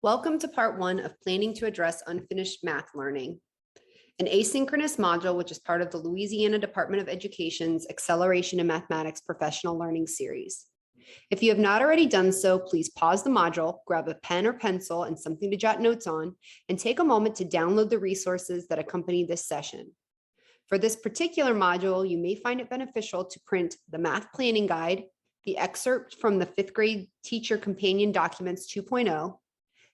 Welcome to part one of Planning to Address Unfinished Math Learning, an asynchronous module which is part of the Louisiana Department of Education's Acceleration in Mathematics Professional Learning Series. If you have not already done so, please pause the module, grab a pen or pencil and something to jot notes on, and take a moment to download the resources that accompany this session. For this particular module, you may find it beneficial to print the Math Planning Guide, the excerpt from the 5th grade Teacher Companion Documents 2.0,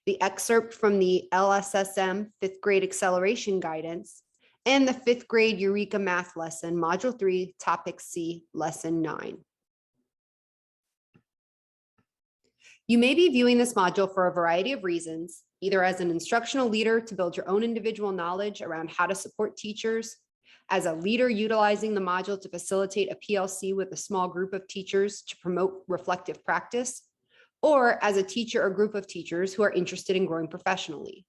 the excerpt from the LSSM 5th grade acceleration guidance, and the 5th grade Eureka Math lesson, Module 3, Topic C, Lesson 9. You may be viewing this module for a variety of reasons, either as an instructional leader to build your own individual knowledge around how to support teachers, as a leader utilizing the module to facilitate a PLC with a small group of teachers to promote reflective practice, or as a teacher or group of teachers who are interested in growing professionally.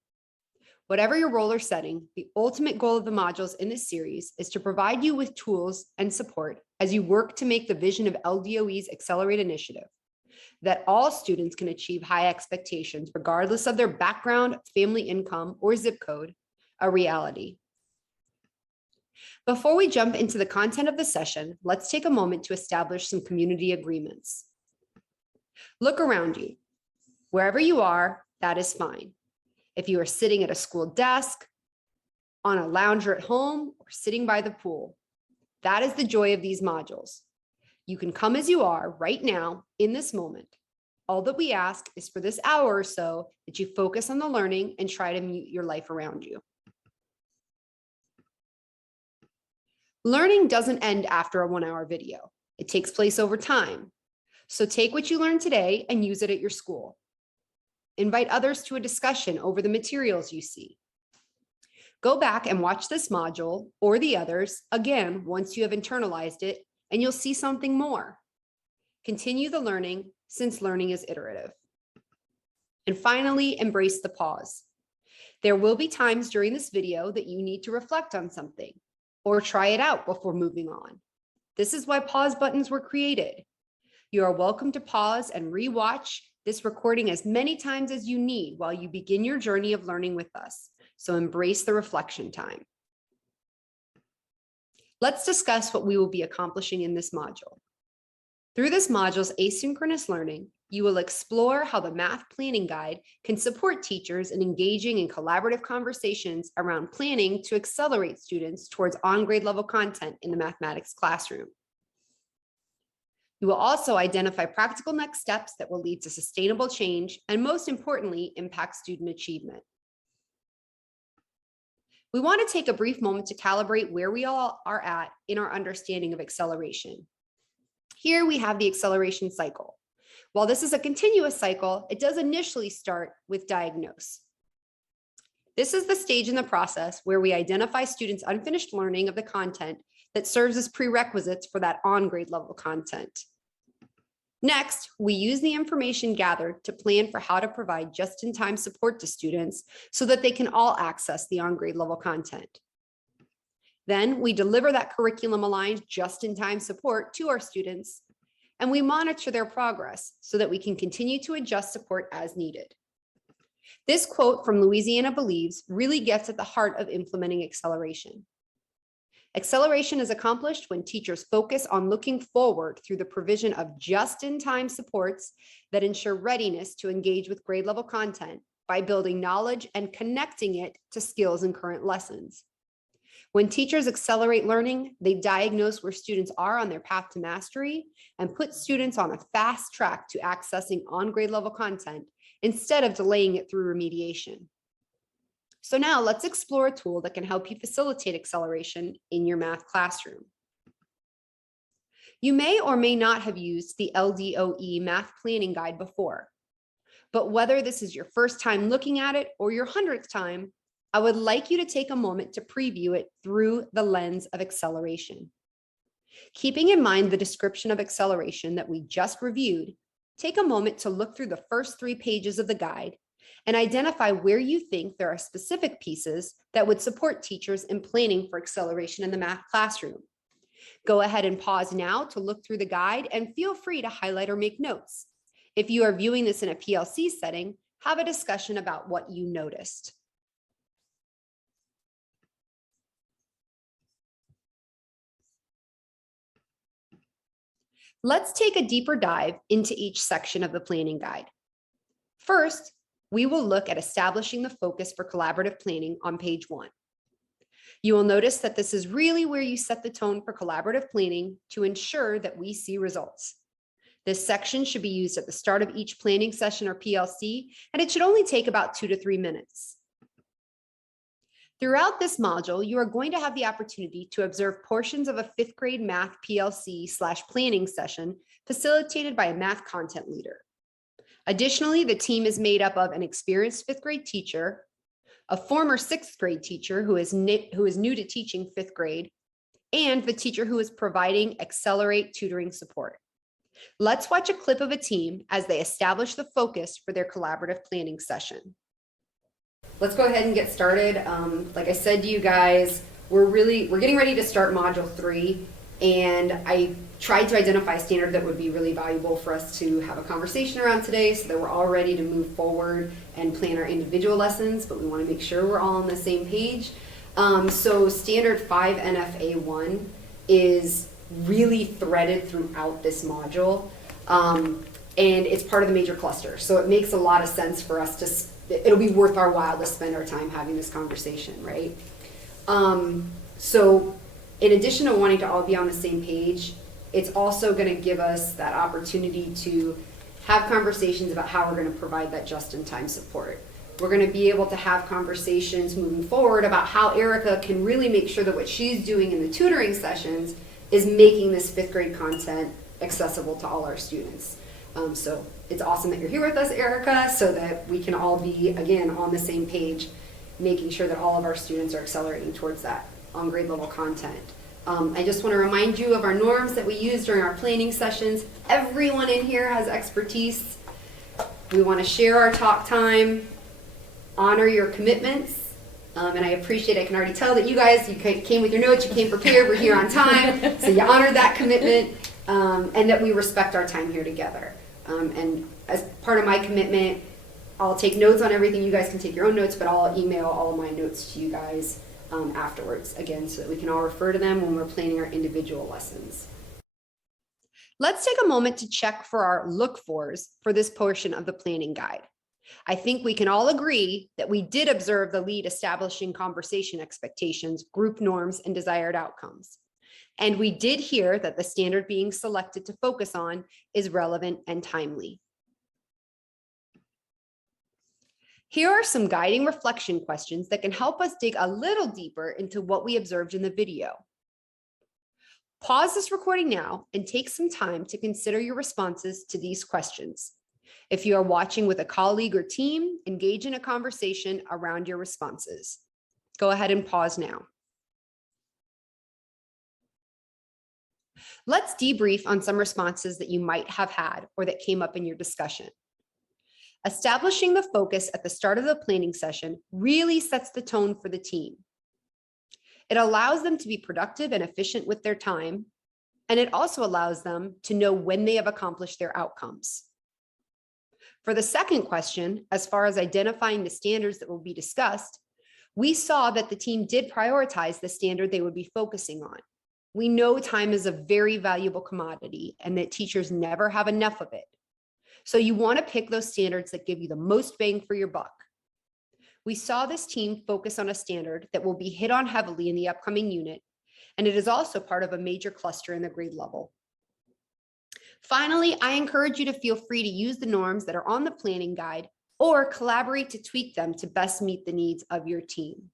Whatever your role or setting, the ultimate goal of the modules in this series is to provide you with tools and support as you work to make the vision of LDOE's Accelerate initiative, that all students can achieve high expectations regardless of their background, family income, or zip code, a reality. Before we jump into the content of the session, let's take a moment to establish some community agreements. Look around you. Wherever you are, that is fine. If you are sitting at a school desk, on a lounger at home, or sitting by the pool, that is the joy of these modules. You can come as you are right now in this moment. All that we ask is for this hour or so that you focus on the learning and try to mute your life around you. Learning doesn't end after a 1-hour video. It takes place over time. So take what you learned today and use it at your school. Invite others to a discussion over the materials you see. Go back and watch this module or the others again once you have internalized it, and you'll see something more. Continue the learning since learning is iterative. And finally, embrace the pause. There will be times during this video that you need to reflect on something or try it out before moving on. This is why pause buttons were created. You are welcome to pause and rewatch this recording as many times as you need while you begin your journey of learning with us. So embrace the reflection time. Let's discuss what we will be accomplishing in this module. Through this module's asynchronous learning, you will explore how the Math Planning Guide can support teachers in engaging in collaborative conversations around planning to accelerate students towards on-grade level content in the mathematics classroom. You will also identify practical next steps that will lead to sustainable change and, most importantly, impact student achievement. We want to take a brief moment to calibrate where we all are at in our understanding of acceleration. Here we have the acceleration cycle. While this is a continuous cycle, it does initially start with diagnose. This is the stage in the process where we identify students' unfinished learning of the content that serves as prerequisites for that on-grade level content. Next, we use the information gathered to plan for how to provide just-in-time support to students so that they can all access the on-grade level content. Then we deliver that curriculum-aligned just-in-time support to our students, and we monitor their progress so that we can continue to adjust support as needed. This quote from Louisiana Believes really gets at the heart of implementing acceleration. Acceleration is accomplished when teachers focus on looking forward through the provision of just-in-time supports that ensure readiness to engage with grade level content by building knowledge and connecting it to skills in current lessons. When teachers accelerate learning, they diagnose where students are on their path to mastery and put students on a fast track to accessing on-grade level content instead of delaying it through remediation. So now let's explore a tool that can help you facilitate acceleration in your math classroom. You may or may not have used the LDOE Math Planning Guide before, but whether this is your first time looking at it or your 100th time, I would like you to take a moment to preview it through the lens of acceleration. Keeping in mind the description of acceleration that we just reviewed, take a moment to look through the first 3 pages of the guide and identify where you think there are specific pieces that would support teachers in planning for acceleration in the math classroom. Go ahead and pause now to look through the guide and feel free to highlight or make notes. If you are viewing this in a PLC setting, have a discussion about what you noticed. Let's take a deeper dive into each section of the planning guide. First, we will look at establishing the focus for collaborative planning on page 1. You will notice that this is really where you set the tone for collaborative planning to ensure that we see results. This section should be used at the start of each planning session or PLC, and it should only take about 2 to 3 minutes. Throughout this module, you are going to have the opportunity to observe portions of a 5th grade math PLC/planning session facilitated by a math content leader. Additionally, the team is made up of an experienced 5th grade teacher, a former 6th grade teacher who is new to teaching 5th grade, and the teacher who is providing Accelerate tutoring support. Let's watch a clip of a team as they establish the focus for their collaborative planning session. Let's go ahead and get started. Like I said to you guys, we're getting ready to start module 3, and I tried to identify a standard that would be really valuable for us to have a conversation around today so that we're all ready to move forward and plan our individual lessons, but we want to make sure we're all on the same page. So standard 5 NFA1 is really threaded throughout this module, and it's part of the major cluster. So it makes a lot of sense for us it'll be worth our while to spend our time having this conversation, right? So in addition to wanting to all be on the same page, it's also going to give us that opportunity to have conversations about how we're going to provide that just-in-time support. We're going to be able to have conversations moving forward about how Erica can really make sure that what she's doing in the tutoring sessions is making this 5th grade content accessible to all our students. So it's awesome that you're here with us, Erica, so that we can all be, again, on the same page, making sure that all of our students are accelerating towards that on grade level content. I just want to remind you of our norms that we use during our planning sessions. Everyone in here has expertise. We want to share our talk time, honor your commitments, and I can already tell that you guys, you came with your notes, you came prepared, we're here on time, so you honored that commitment, and that we respect our time here together. And as part of my commitment, I'll take notes on everything. You guys can take your own notes, but I'll email all of my notes to you guys afterwards, again, so that we can all refer to them when we're planning our individual lessons. Let's take a moment to check for our look-fors for this portion of the planning guide. I think we can all agree that we did observe the lead establishing conversation expectations, group norms, and desired outcomes. And we did hear that the standard being selected to focus on is relevant and timely. Here are some guiding reflection questions that can help us dig a little deeper into what we observed in the video. Pause this recording now and take some time to consider your responses to these questions. If you are watching with a colleague or team, engage in a conversation around your responses. Go ahead and pause now. Let's debrief on some responses that you might have had or that came up in your discussion. Establishing the focus at the start of the planning session really sets the tone for the team. It allows them to be productive and efficient with their time, and it also allows them to know when they have accomplished their outcomes. For the second question, as far as identifying the standards that will be discussed, we saw that the team did prioritize the standard they would be focusing on. We know time is a very valuable commodity and that teachers never have enough of it. So you want to pick those standards that give you the most bang for your buck. We saw this team focus on a standard that will be hit on heavily in the upcoming unit, and it is also part of a major cluster in the grade level. Finally, I encourage you to feel free to use the norms that are on the planning guide or collaborate to tweak them to best meet the needs of your team.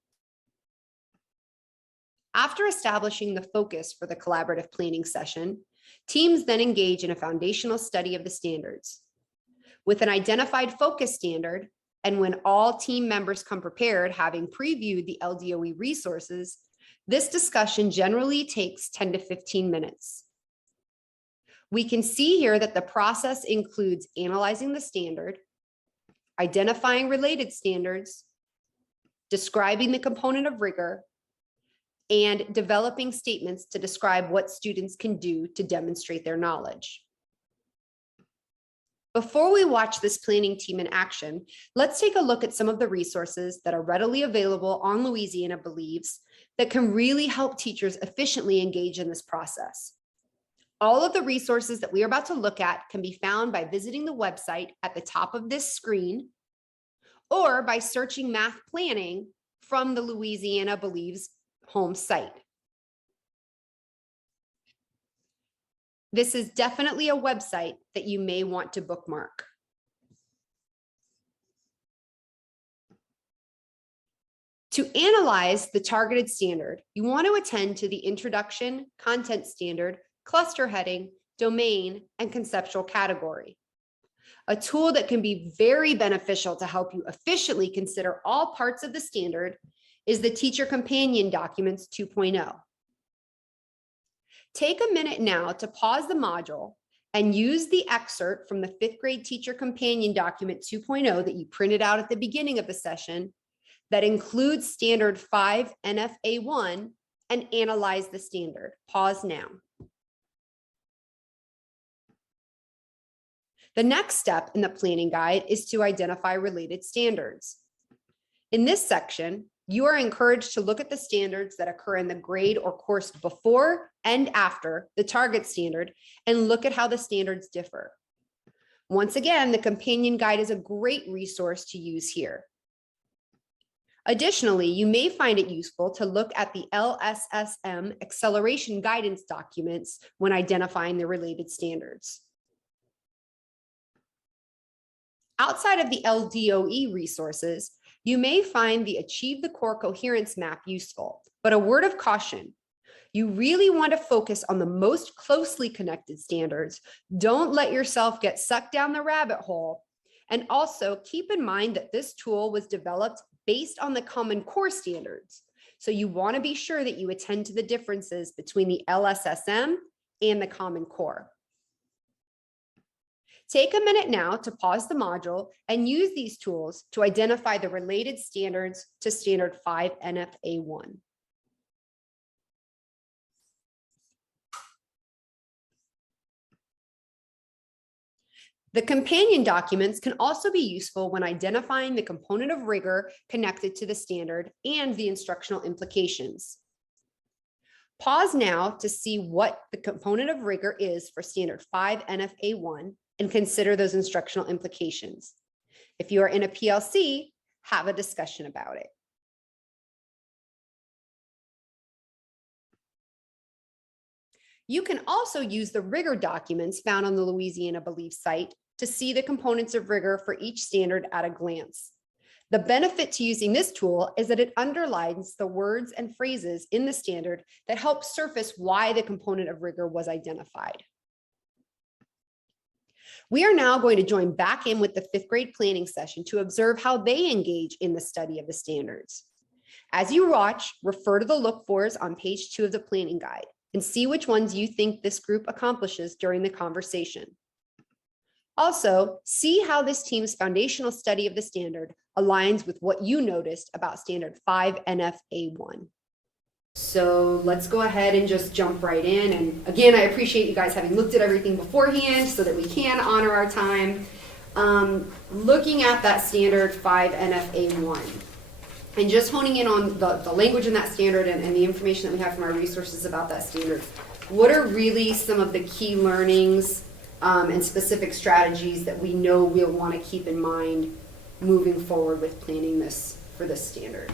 After establishing the focus for the collaborative planning session, teams then engage in a foundational study of the standards. With an identified focus standard, and when all team members come prepared, having previewed the LDOE resources, this discussion generally takes 10 to 15 minutes. We can see here that the process includes analyzing the standard, identifying related standards, describing the component of rigor, and developing statements to describe what students can do to demonstrate their knowledge. Before we watch this planning team in action, let's take a look at some of the resources that are readily available on Louisiana Believes that can really help teachers efficiently engage in this process. All of the resources that we are about to look at can be found by visiting the website at the top of this screen or by searching math planning from the Louisiana Believes home site. This is definitely a website that you may want to bookmark. To analyze the targeted standard, you want to attend to the introduction, content standard, cluster heading, domain, and conceptual category. A tool that can be very beneficial to help you efficiently consider all parts of the standard is the Teacher Companion Documents 2.0. Take a minute now to pause the module and use the excerpt from the 5th grade Teacher Companion Document 2.0 that you printed out at the beginning of the session that includes Standard 5 NFA1 and analyze the standard. Pause now. The next step in the planning guide is to identify related standards. In this section, you are encouraged to look at the standards that occur in the grade or course before and after the target standard and look at how the standards differ. Once again, the companion guide is a great resource to use here. Additionally, you may find it useful to look at the LSSM acceleration guidance documents when identifying the related standards. Outside of the LDOE resources, you may find the Achieve the Core Coherence map useful, but a word of caution. You really want to focus on the most closely connected standards. Don't let yourself get sucked down the rabbit hole. And also keep in mind that this tool was developed based on the Common Core standards. So you want to be sure that you attend to the differences between the LSSM and the Common Core. Take a minute now to pause the module and use these tools to identify the related standards to Standard 5 NFA1. The companion documents can also be useful when identifying the component of rigor connected to the standard and the instructional implications. Pause now to see what the component of rigor is for Standard 5 NFA1 and consider those instructional implications. If you are in a PLC, have a discussion about it. You can also use the rigor documents found on the Louisiana Belief site to see the components of rigor for each standard at a glance. The benefit to using this tool is that it underlines the words and phrases in the standard that help surface why the component of rigor was identified. We are now going to join back in with the 5th grade planning session to observe how they engage in the study of the standards. As you watch, refer to the look-fors on page 2 of the planning guide and see which ones you think this group accomplishes during the conversation. Also, see how this team's foundational study of the standard aligns with what you noticed about Standard 5 NFA1. So let's go ahead and just jump right in. And again, I appreciate you guys having looked at everything beforehand so that we can honor our time. Looking at that Standard 5 NFA1 and just honing in on the language in that standard and the information that we have from our resources about that standard. What are really some of the key learnings and specific strategies that we know we'll want to keep in mind moving forward with planning this for this standard?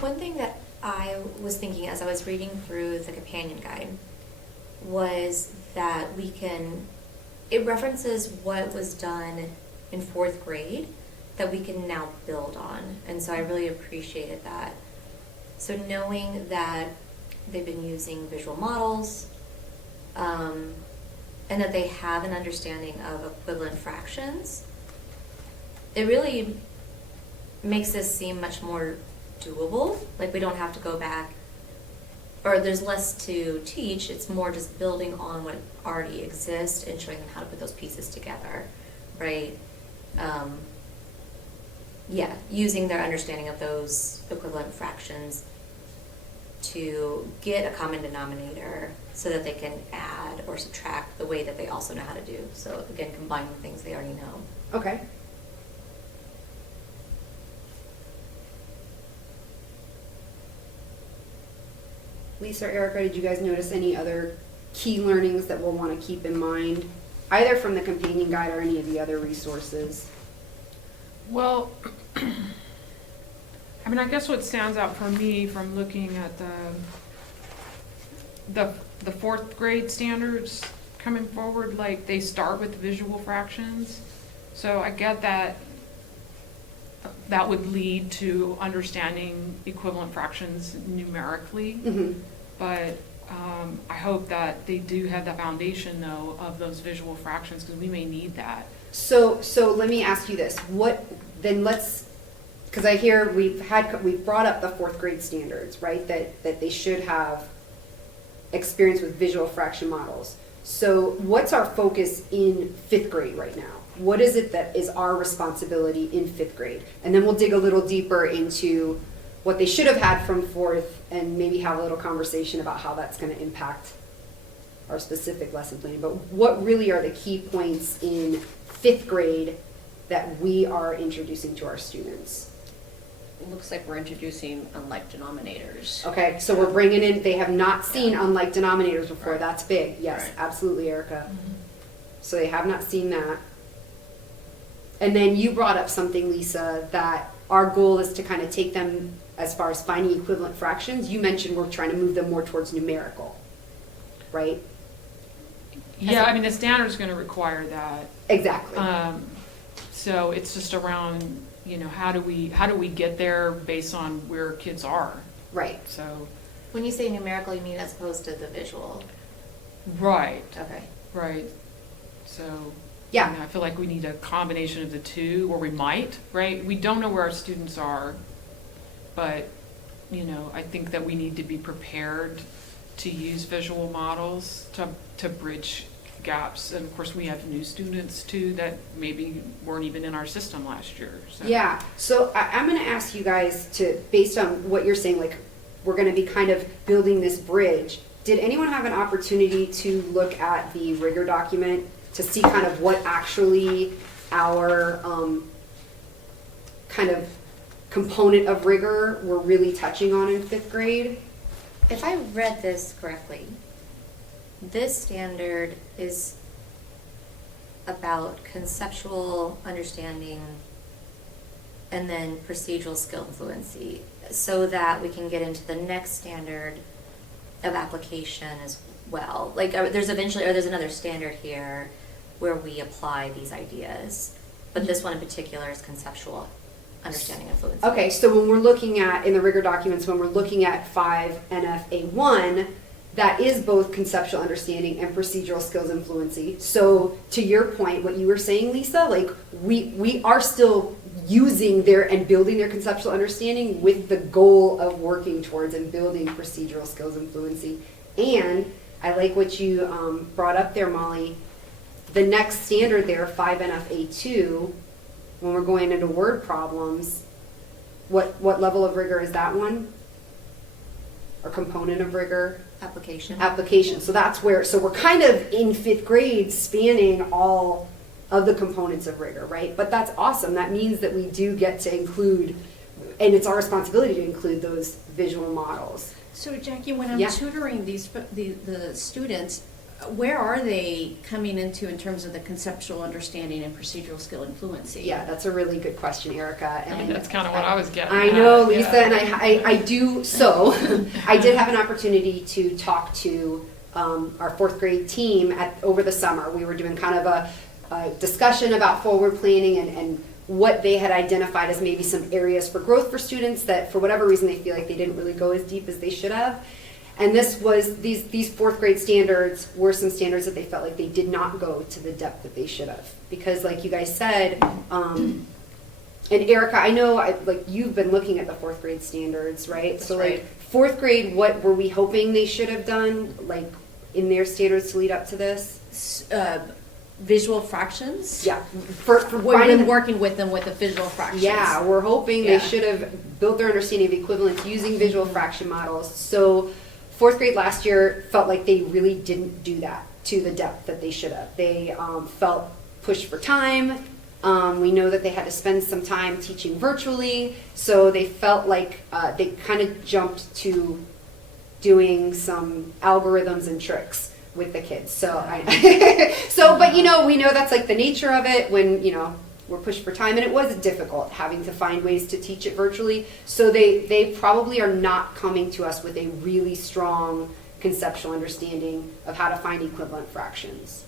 One thing that I was thinking as I was reading through the companion guide was that it references what was done in 4th grade that we can now build on. And so I really appreciated that. So knowing that they've been using visual models and that they have an understanding of equivalent fractions, it really makes this seem much more doable. Like we don't have to go back, or there's less to teach. It's more just building on what already exists and showing them how to put those pieces together, right? Using their understanding of those equivalent fractions to get a common denominator so that they can add or subtract the way that they also know how to do. So again, combining things they already know. Okay. Lisa or Erica, did you guys notice any other key learnings that we'll want to keep in mind, either from the companion guide or any of the other resources? Well, I mean, I guess what stands out for me from looking at the fourth grade standards coming forward, like they start with visual fractions. So I get that that would lead to understanding equivalent fractions numerically. Mm-hmm. But I hope that they do have the foundation though of those visual fractions, because we may need that. So let me ask you this: because I hear we've brought up the fourth grade standards, right? That they should have experience with visual fraction models. So what's our focus in fifth grade right now? What is it that is our responsibility in fifth grade? And then we'll dig a little deeper into what they should have had from fourth, and maybe have a little conversation about how that's going to impact our specific lesson planning. But what really are the key points in fifth grade that we are introducing to our students? It looks like we're introducing unlike denominators. Okay, so we're bringing in, they have not seen unlike denominators before. Right. That's big. Yes, Right. absolutely, Erica. Mm-hmm. So they have not seen that. And then you brought up something, Lisa, that our goal is to kind of take them as far as finding equivalent fractions. You mentioned we're trying to move them more towards numerical, right? Yeah, I mean, the standard's going to require that. Exactly. So it's just around, you know, how do we get there based on where kids are? Right. So, When you say numerical, you mean as opposed to the visual? right, Okay. right. So, Yeah. you know, I feel like we need a combination of the two, or we might, right? We don't know where our students are, but, you know, I think that we need to be prepared to use visual models to bridge gaps. And of course, we have new students too that maybe weren't even in our system last year. So. Yeah, so I'm going to ask you guys to, based on what you're saying, like we're going to be kind of building this bridge. Did anyone have an opportunity to look at the rigor document to see kind of what actually our kind of component of rigor we're really touching on in fifth grade? If I read this correctly, this standard is about conceptual understanding and then procedural skill and fluency, so that we can get into the next standard of application as well. Like there's another standard here where we apply these ideas, but this one in particular is conceptual understanding and fluency. Okay, so when we're looking at, in the rigor documents, when we're looking at 5 NFA1, that is both conceptual understanding and procedural skills and fluency. So to your point, what you were saying, Lisa, like we are still using their and building their conceptual understanding with the goal of working towards and building procedural skills and fluency. And I like what you brought up there, Molly. The next standard there, 5 NFA2, when we're going into word problems, what level of rigor is that one? Or component of rigor? Application. So that's where, so we're kind of in fifth grade spanning all of the components of rigor, right? But that's awesome. That means that we do get to include, and it's our responsibility to include those visual models. So Jackie, when I'm Yeah. tutoring the students, where are they coming into in terms of the conceptual understanding and procedural skill and fluency? Yeah, that's a really good question, Erica. I mean, that's kind of what I was getting I at. know, Lisa, Yeah. and I do, so I did have an opportunity to talk to our fourth grade team over the summer. We were doing kind of a discussion about forward planning and what they had identified as maybe some areas for growth for students that for whatever reason they feel like they didn't really go as deep as they should have. And this was, these fourth grade standards were some standards that they felt like they did not go to the depth that they should have. Because like you guys said, and Erica, I know like you've been looking at the fourth grade standards, right? That's so right. like fourth grade, what were we hoping they should have done like in their standards to lead up to this? visual fractions? Yeah, for We've finding been working with them with the visual fractions. Yeah, we're hoping Yeah. they should have built their understanding of equivalence using visual fraction models. So fourth grade last year felt like they really didn't do that to the depth that they should have. They felt pushed for time. We know that they had to spend some time teaching virtually, so they felt like they kind of jumped to doing some algorithms and tricks with the kids. So but we know that's like the nature of it when, we're pushed for time, and it was difficult having to find ways to teach it virtually. So they probably are not coming to us with a really strong conceptual understanding of how to find equivalent fractions.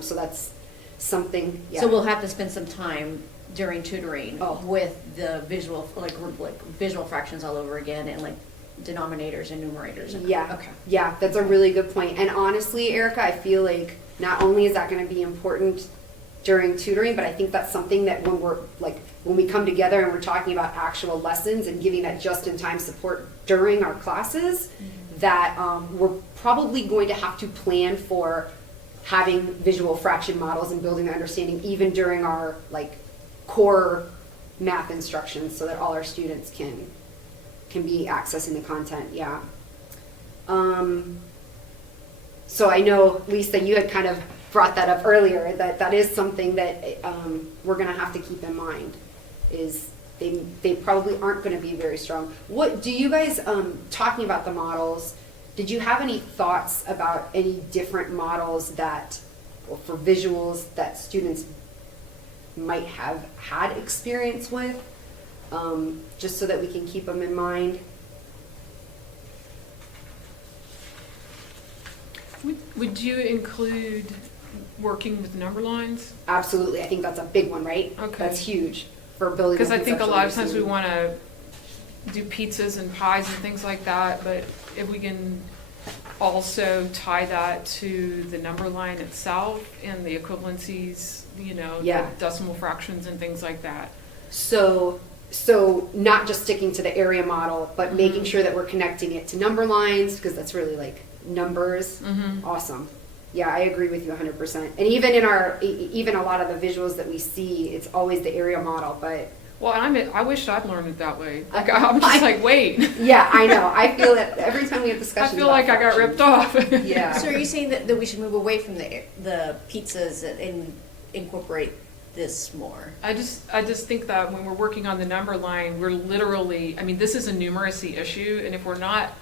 So that's something, yeah. So we'll have to spend some time during tutoring Oh. with the visual, like visual fractions all over again, and like denominators and numerators. Yeah. Okay. Yeah, that's a really good point. And honestly, Erica, I feel like not only is that going to be important during tutoring, but I think that's something that when we come together and we're talking about actual lessons and giving that just-in-time support during our classes, that we're probably going to have to plan for having visual fraction models and building the understanding even during our core math instructions, so that all our students can be accessing the content. Yeah. So I know, Lisa, you had kind of brought that up earlier, that is something that we're going to have to keep in mind, is they probably aren't going to be very strong. What do you guys, talking about the models, did you have any thoughts about any different models for visuals that students might have had experience with, just so that we can keep them in mind? Would you include working with number lines? Absolutely. I think that's a big one, right? Okay. That's huge for building. Because I think a conceptual lot of times we understanding. want to do pizzas and pies and things like that, but if we can also tie that to the number line itself and the equivalencies, Yeah. the decimal fractions and things like that. So not just sticking to the area model, but making sure that we're connecting it to number lines, because that's really like numbers. Awesome. Yeah, I agree with you 100%. And even even a lot of the visuals that we see, it's always the area model, but Well, I wish I'd learned it that way. I'm just like, wait. yeah, I know. I feel that every time we have I discussions. feel like I got ripped off. Yeah. So are you saying that we should move away from the pizzas and incorporate this more? I just think that when we're working on the number line, we're literally, this is a numeracy issue, and if we're not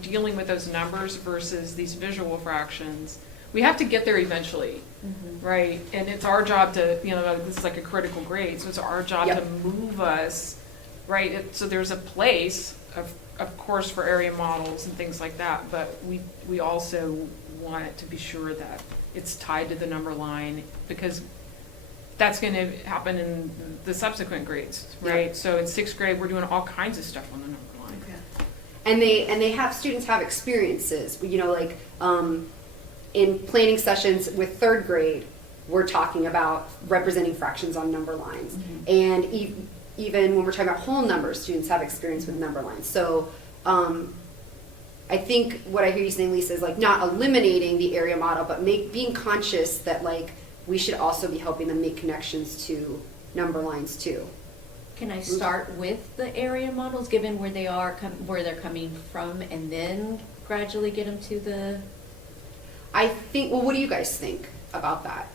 dealing with those numbers versus these visual fractions, we have to get there eventually, right? And it's our job to, this is like a critical grade, so it's our job to move us, right? So there's a place, of course, for area models and things like that, but we also want it to be sure that it's tied to the number line, because that's going to happen in the subsequent grades, right? So in sixth grade, we're doing all kinds of stuff on the number line. And they have, students have experiences, in planning sessions with third grade, we're talking about representing fractions on number lines. And even when we're talking about whole numbers, students have experience with number lines. So I think what I hear you saying, Lisa, is not eliminating the area model, but being conscious that we should also be helping them make connections to number lines too. Can I start with the area models, given where they are, where they're coming from, and then gradually get them to the? I think, well, what do you guys think about that?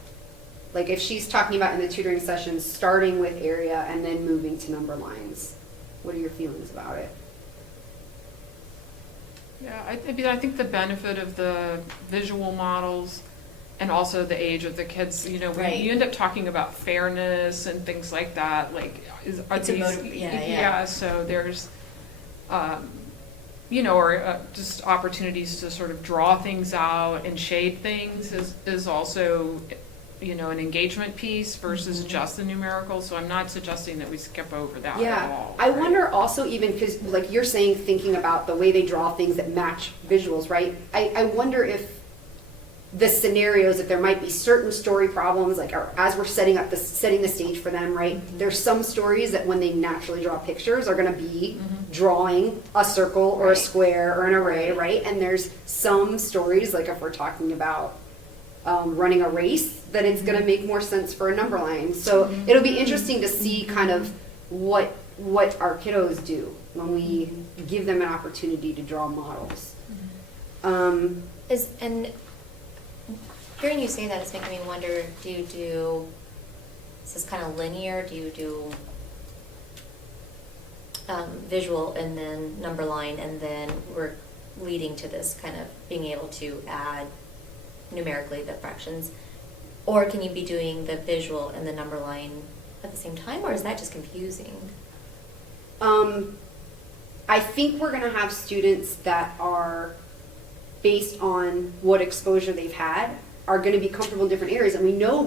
If she's talking about in the tutoring sessions, starting with area and then moving to number lines, what are your feelings about it? Yeah, I think the benefit of the visual models and also the age of the kids, when you end up talking about fairness and things like that, so there's, or just opportunities to sort of draw things out and shade things is also, an engagement piece versus just the numerical. So I'm not suggesting that we skip over that at all. I wonder also, even because you're saying, thinking about the way they draw things that match visuals, right? I wonder if the scenarios, if there might be certain story problems, as we're setting the stage for them, right? There's some stories that when they naturally draw pictures are going to be drawing a circle or a square or an array, right? And there's some stories, if we're talking about running a race, that it's going to make more sense for a number line. So it'll be interesting to see kind of what our kiddos do when we give them an opportunity to draw models. And hearing you say that is making me wonder, do you do, is this kind of linear? Do you do visual and then number line, and then we're leading to this kind of being able to add numerically the fractions? Or can you be doing the visual and the number line at the same time, or is that just confusing? I think we're going to have students that are, based on what exposure they've had, are going to be comfortable in different areas. And we know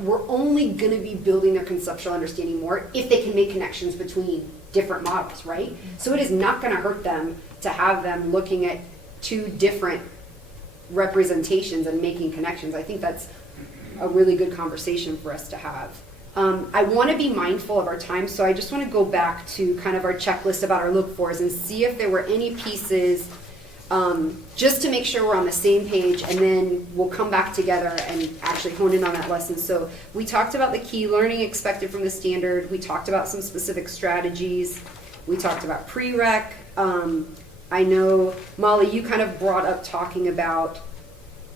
we're only going to be building their conceptual understanding more if they can make connections between different models, right? So it is not going to hurt them to have them looking at two different representations and making connections. I think that's a really good conversation for us to have. I want to be mindful of our time, so I just want to go back to kind of our checklist about our look fors and see if there were any pieces, just to make sure we're on the same page, and then we'll come back together and actually hone in on that lesson. So we talked about the key learning expected from the standard. We talked about some specific strategies. We talked about prereq. I know, Molly, you kind of brought up talking about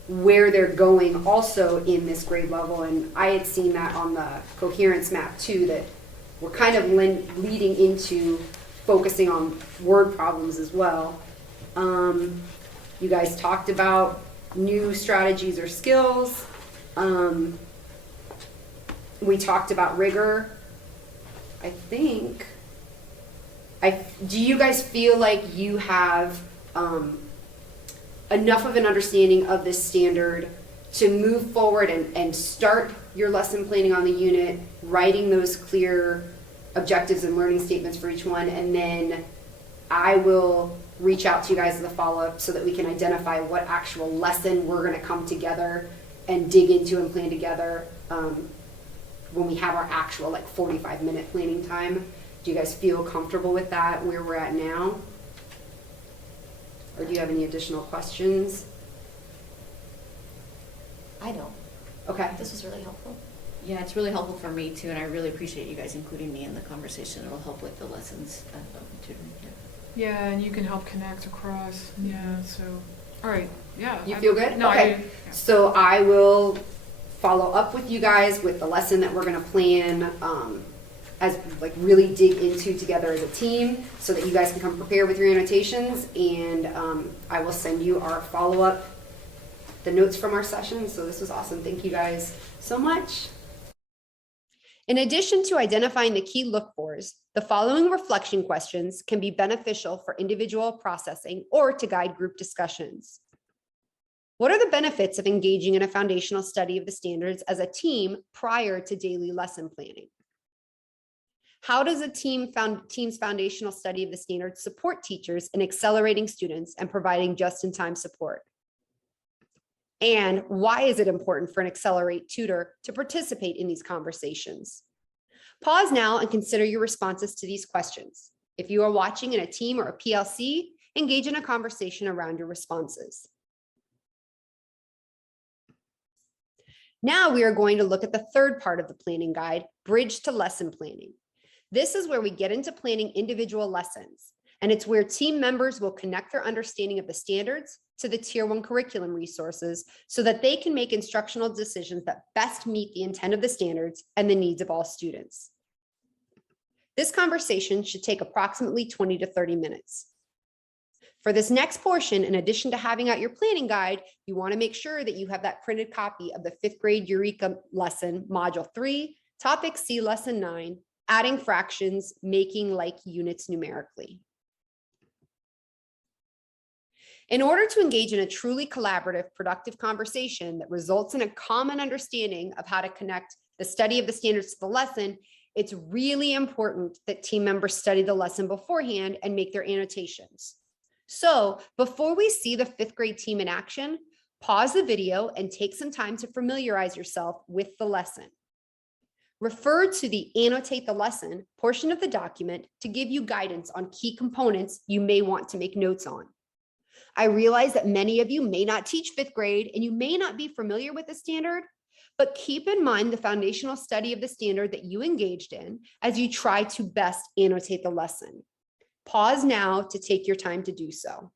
where they're going also in this grade level, and I had seen that on the coherence map too, that we're kind of leading into focusing on word problems as well. You guys talked about new strategies or skills. We talked about rigor. I think, do you guys feel like you have enough of an understanding of this standard to move forward and start your lesson planning on the unit, writing those clear objectives and learning statements for each one, and then I will reach out to you guys as a follow-up so that we can identify what actual lesson we're going to come together and dig into and plan together when we have our actual 45-minute planning time. Do you guys feel comfortable with that, where we're at now? Or do you have any additional questions? I don't. Okay. This was really helpful. Yeah, it's really helpful for me too, and I really appreciate you guys including me in the conversation. It'll help with the lessons tutoring. Yeah, and you can help connect across. Yeah, so, all right, yeah. You feel good? No, okay. yeah. So I will follow up with you guys with the lesson that we're going to plan as really dig into together as a team, so that you guys can come prepared with your annotations, and I will send you our follow-up, the notes from our session. So this was awesome. Thank you guys so much. In addition to identifying the key look fors, the following reflection questions can be beneficial for individual processing or to guide group discussions. What are the benefits of engaging in a foundational study of the standards as a team prior to daily lesson planning? How does a team's foundational study of the standards support teachers in accelerating students and providing just-in-time support? And why is it important for an Accelerate tutor to participate in these conversations? Pause now and consider your responses to these questions. If you are watching in a team or a PLC, engage in a conversation around your responses. Now we are going to look at the third part of the planning guide, Bridge to Lesson Planning. This is where we get into planning individual lessons, and it's where team members will connect their understanding of the standards to the Tier 1 curriculum resources so that they can make instructional decisions that best meet the intent of the standards and the needs of all students. This conversation should take approximately 20 to 30 minutes. For this next portion, in addition to having out your planning guide, you want to make sure that you have that printed copy of the 5th grade Eureka lesson, Module 3, Topic C, Lesson 9, Adding Fractions, Making Like Units Numerically. In order to engage in a truly collaborative, productive conversation that results in a common understanding of how to connect the study of the standards to the lesson, it's really important that team members study the lesson beforehand and make their annotations. So before we see the 5th grade team in action, pause the video and take some time to familiarize yourself with the lesson. Refer to the Annotate the Lesson portion of the document to give you guidance on key components you may want to make notes on. I realize that many of you may not teach 5th grade and you may not be familiar with the standard, but keep in mind the foundational study of the standard that you engaged in as you try to best annotate the lesson. Pause now to take your time to do so.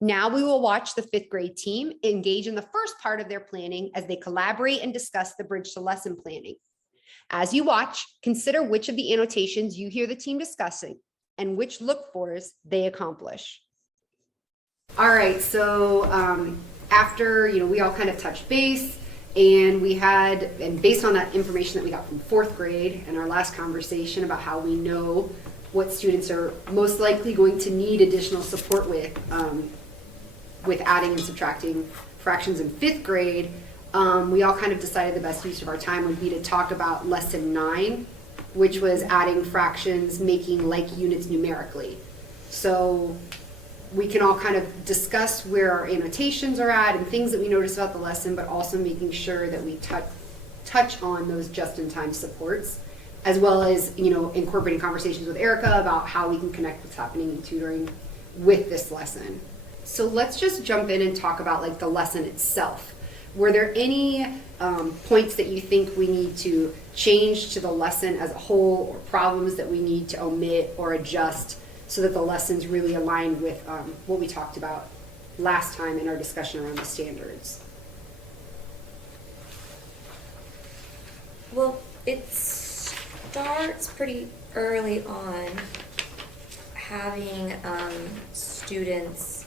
Now we will watch the 5th grade team engage in the first part of their planning as they collaborate and discuss the bridge to lesson planning. As you watch, consider which of the annotations you hear the team discussing and which look-fors they accomplish. All right, so after, we all kind of touched base and based on that information that we got from 4th grade and our last conversation about how we know what students are most likely going to need additional support with adding and subtracting fractions in 5th grade, we all kind of decided the best use of our time would be to talk about lesson 9, which was adding fractions, making like units numerically. So we can all kind of discuss where our annotations are at and things that we notice about the lesson, but also making sure that we touch on those just-in-time supports, as well as, incorporating conversations with Erica about how we can connect what's happening in tutoring with this lesson. So let's just jump in and talk about like the lesson itself. Were there any points that you think we need to change to the lesson as a whole, or problems that we need to omit or adjust so that the lesson's really aligned with what we talked about last time in our discussion around the standards? Well, it starts pretty early on having students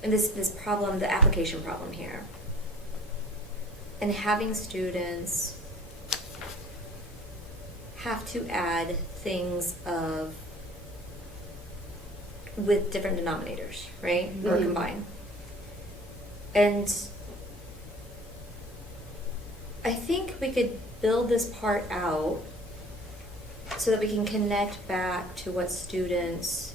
and this problem, the application problem here, and having students have to add things with different denominators, right? Or combine. And I think we could build this part out so that we can connect back to what students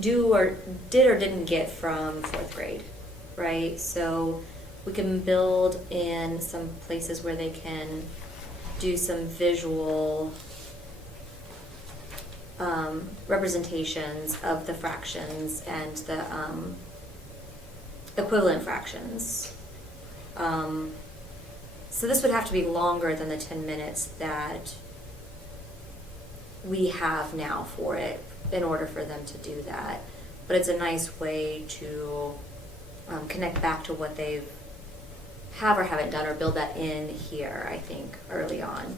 did or didn't get from 4th grade, right? So we can build in some places where they can do some visual representations of the fractions and the equivalent fractions. So this would have to be longer than the 10 minutes that we have now for it in order for them to do that. But it's a nice way to connect back to what they have or haven't done, or build that in here, I think, early on.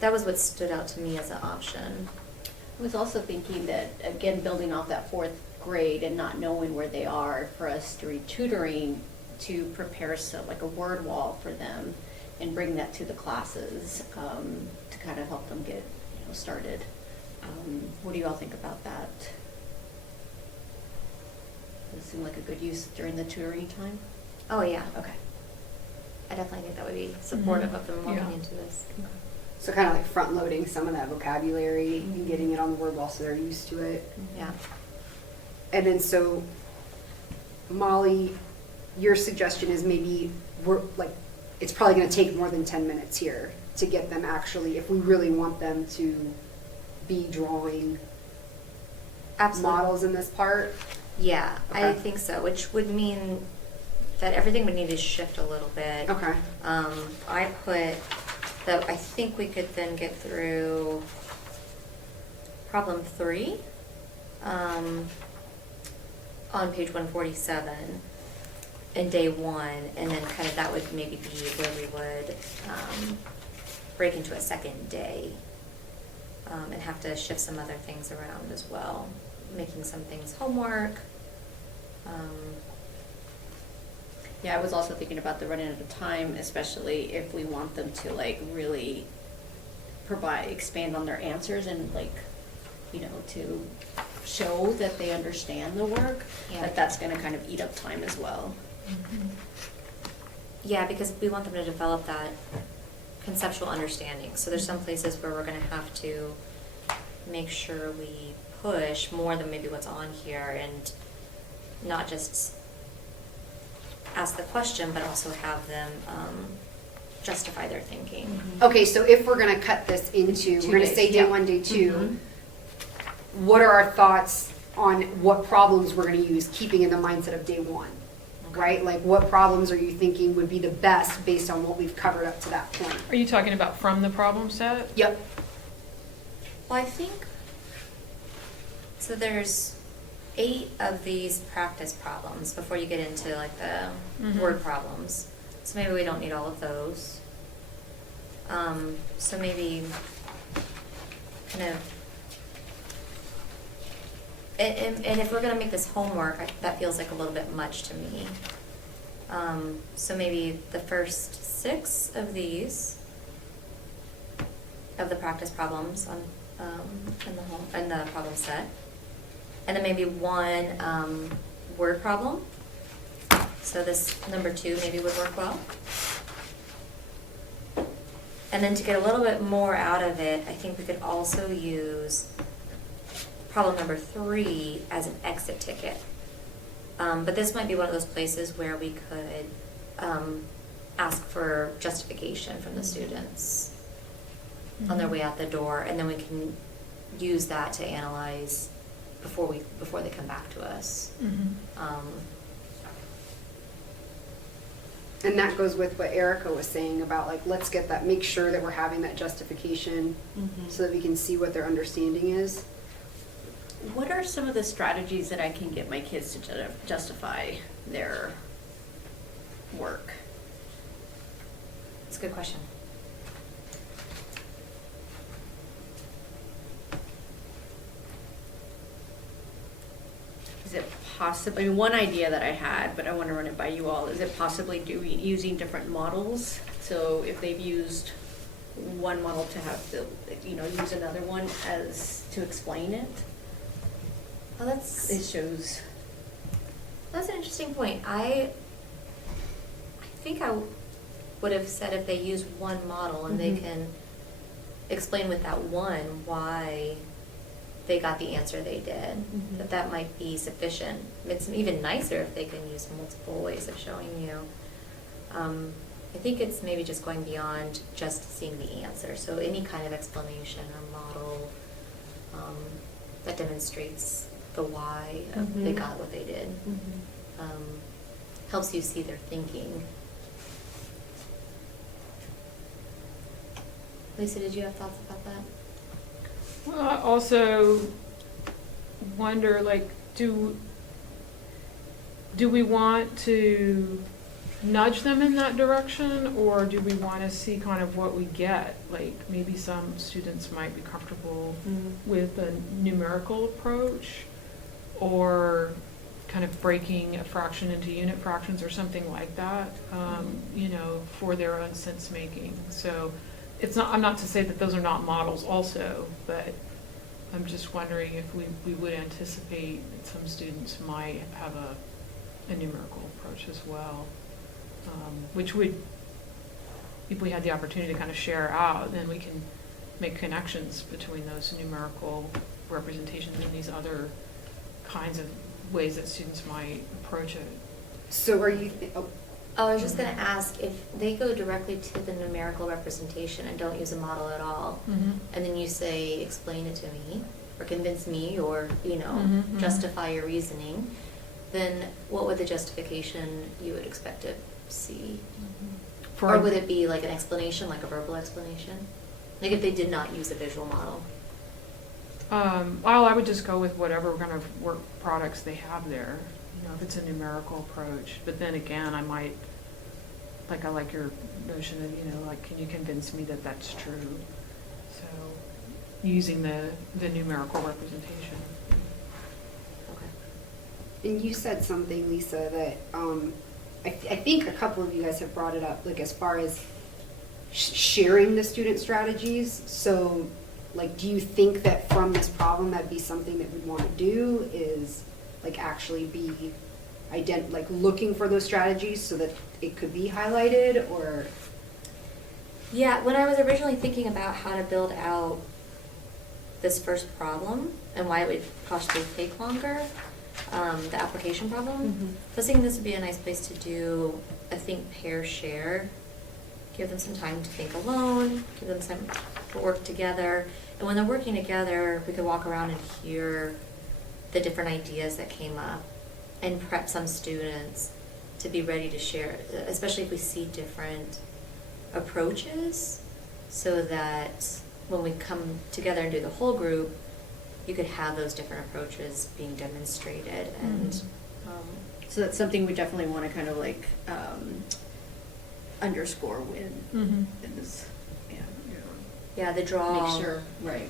That was what stood out to me as an option. I was also thinking that, again, building off that 4th grade and not knowing where they are, for us to read tutoring, to prepare like a word wall for them and bring that to the classes to kind of help them get started. What do you all think about that? Does it seem like a good use during the tutoring time? Oh yeah, Okay. I definitely think that would be supportive of them walking into this. So kind of like front loading some of that vocabulary and getting it on the word wall so they're used to it. Yeah. And then so, Molly, your suggestion is maybe it's probably going to take more than 10 minutes here to get them actually, if we really want them to be drawing models in this part. Yeah, Okay. I think so, which would mean that everything would need to shift a little bit. Okay. I put that I think we could then get through problem 3 on page 147 in day 1, and then kind of that would maybe be where we would break into a second day and have to shift some other things around as well, making some things homework. Yeah, I was also thinking about the running out of time, especially if we want them to really expand on their answers and to show that they understand the work. Yeah. That's going to kind of eat up time as well. Mm-hmm. Yeah, because we want them to develop that conceptual understanding. So there's some places where we're going to have to make sure we push more than maybe what's on here, and not just ask the question, but also have them justify their thinking. Okay, so if we're gonna cut this into, we're gonna days, say day yeah. 1, day 2, what are our thoughts on what problems we're gonna use, keeping in the mindset of day 1? Right? Like, what problems are you thinking would be the best based on what we've covered up to that point? Are you talking about from the problem set? Yep. Well, I think, so there's 8 of these practice problems before you get into like the word problems. So maybe we don't need all of those. So maybe kind of, and if we're gonna make this homework, that feels like a little bit much to me. So maybe the first 6 of these, of the practice problems on, in the problem set. And then maybe 1 word problem. So this number 2 maybe would work well. And then to get a little bit more out of it, I think we could also use problem number 3 as an exit ticket. But this might be one of those places where we could ask for justification from the students on their way out the door, and then we can use that to analyze before they come back to us. And that goes with what Erica was saying about, like, let's get that, make sure that we're having that justification so that we can see what their understanding is. What are some of the strategies that I can get my kids to justify their work? That's a good question. Is it possible, I mean, one idea that I had, but I want to run it by you all, is it possibly using different models? So if they've used one model to have the, use another one as to explain it? Well, It shows. that's an interesting point. I think I would have said if they use one model and they can explain with that one why they got the answer they did, that might be sufficient. It's even nicer if they can use multiple ways of showing you. I think it's maybe just going beyond just seeing the answer. So any kind of explanation or model that demonstrates the why of they got what they did helps you see their thinking. Lisa, did you have thoughts about that? Well, I also wonder, like, do we want to nudge them in that direction, or do we want to see kind of what we get? Like, maybe some students might be comfortable with a numerical approach, or kind of breaking a fraction into unit fractions or something like that, for their own sense making. So I'm not to say that those are not models also, but I'm just wondering if we would anticipate that some students might have a numerical approach as well, which would, if we had the opportunity to kind of share out, then we can make connections between those numerical representations and these other kinds of ways that students might approach it. So are you, I was just going to ask if they go directly to the numerical representation and don't use a model at all, and then you say, explain it to me, or convince me, or, justify your reasoning, then what would the justification you would expect to see? Or would it be like an explanation, like a verbal explanation? Like if they did not use a visual model? Well, I would just go with whatever kind of work products they have there, if it's a numerical approach. But then again, I like your notion of, can you convince me that that's true? So using the numerical representation. Okay. and you said something, Lisa, that I think a couple of you guys have brought it up, like as far as sharing the student strategies. So, like, do you think that from this problem that'd be something that we'd want to do, is like actually be looking for those strategies so that it could be highlighted? Or Yeah, when I was originally thinking about how to build out this first problem and why it would possibly take longer, the application problem. I was thinking this would be a nice place to do a think, pair, share. Give them some time to think alone, give them some to work together. And when they're working together, we could walk around and hear the different ideas that came up and prep some students to be ready to share, especially if we see different approaches, so that when we come together and do the whole group, you could have those different approaches being demonstrated. And So that's something we definitely want to kind of like underscore in this, yeah, the draw make sure, right.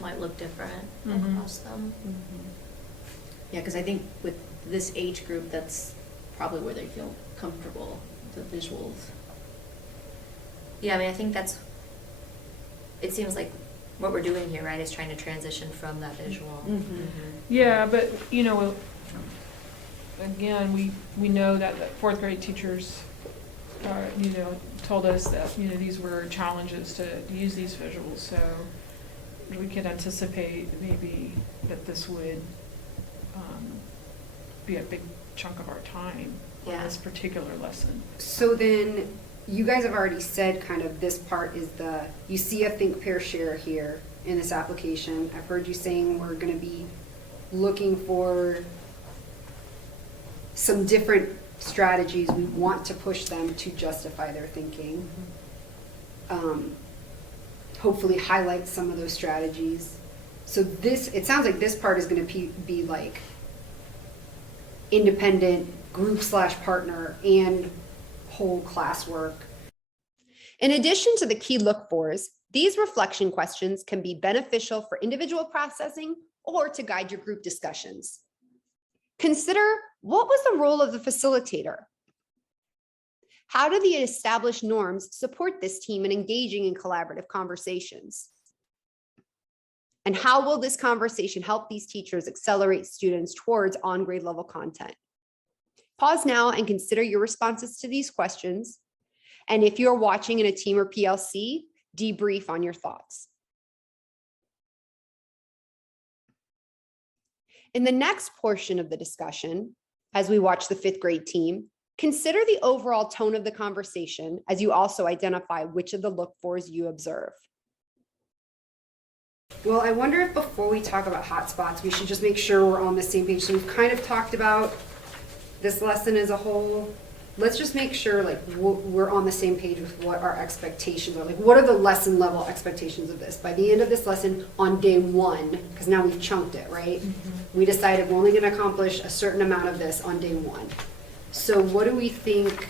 might look different across them. Yeah, because I think with this age group, that's probably where they feel comfortable, the visuals. Yeah, I mean, I think that's, it seems like what we're doing here, right, is trying to transition from that visual. Yeah, but, you know, again, we know that the fourth grade teachers, you know, told us that, you know, these were challenges to use these visuals, so we could anticipate maybe that this would be a big chunk of our time on this particular lesson. So then, you guys have already said kind of this part is you see a think, pair, share here in this application. I've heard you saying we're gonna be looking for some different strategies. We want to push them to justify their thinking. Hopefully highlight some of those strategies. So it sounds like this part is gonna be like independent group/partner and whole classwork. In addition to the key look-fors, these reflection questions can be beneficial for individual processing or to guide your group discussions. Consider, what was the role of the facilitator? How do the established norms support this team in engaging in collaborative conversations? And how will this conversation help these teachers accelerate students towards on-grade level content? Pause now and consider your responses to these questions. And if you're watching in a team or PLC, debrief on your thoughts. In the next portion of the discussion, as we watch the fifth grade team, consider the overall tone of the conversation as you also identify which of the look-fors you observe. Well, I wonder if before we talk about hotspots, we should just make sure we're on the same page. So we've kind of talked about this lesson as a whole. Let's just make sure like we're on the same page with what our expectations are. Like, what are the lesson level expectations of this? By the end of this lesson on day one, because now we've chunked it, right? We decided we're only going to accomplish a certain amount of this on day one. So what do we think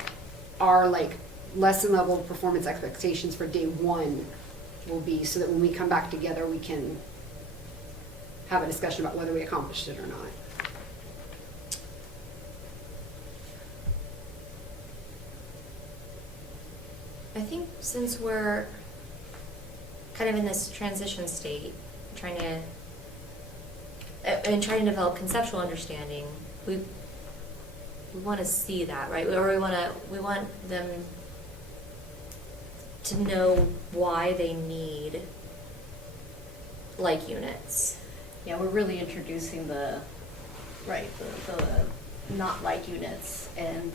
our like lesson level performance expectations for day one will be, so that when we come back together, we can have a discussion about whether we accomplished it or not? I think since we're kind of in this transition state, trying to develop conceptual understanding, we want to see that, right? Or we want them to know why they need like units. Yeah, we're really introducing the not like units and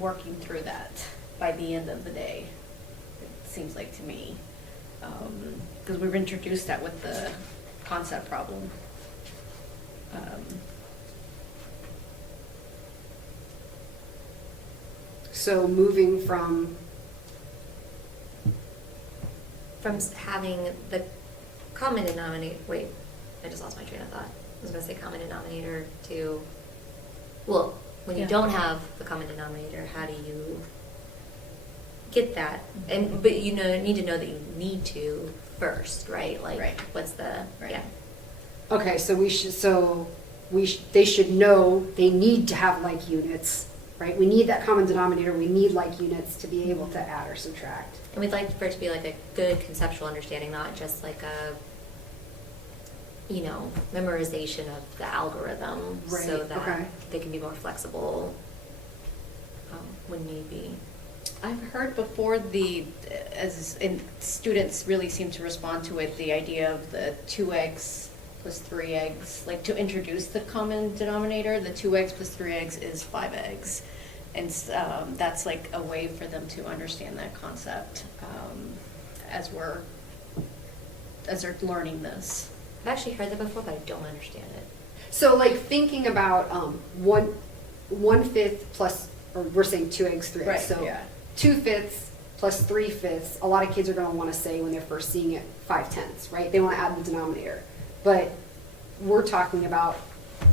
working through that by the end of the day, it seems like to me. Because we've introduced that with the concept problem. So moving from having the common denominator, wait, I just lost my train of thought. I was gonna say common denominator to, well, when you don't have the common denominator, how do you get that? And but you need to know that you need to first, right? Like what's the Okay, so they should know they need to have like units, right? We need that common denominator. We need like units to be able to add or subtract. And we'd like for it to be like a good conceptual understanding, not just like a memorization of the algorithm, so that they can be more flexible when need be. I've heard before and students really seem to respond to it, the idea of the 2x plus 3 eggs, like to introduce the common denominator, the 2 eggs plus 3 eggs is 5 eggs. And that's like a way for them to understand that concept as they're learning this. I've actually heard that before, but I don't understand it. So like thinking about 1/5 plus, or we're saying 2 eggs, 3 eggs. Right, So yeah. 2/5 plus 3/5. A lot of kids are going to want to say when they're first seeing it 5/10, right? They want to add the denominator. But we're talking about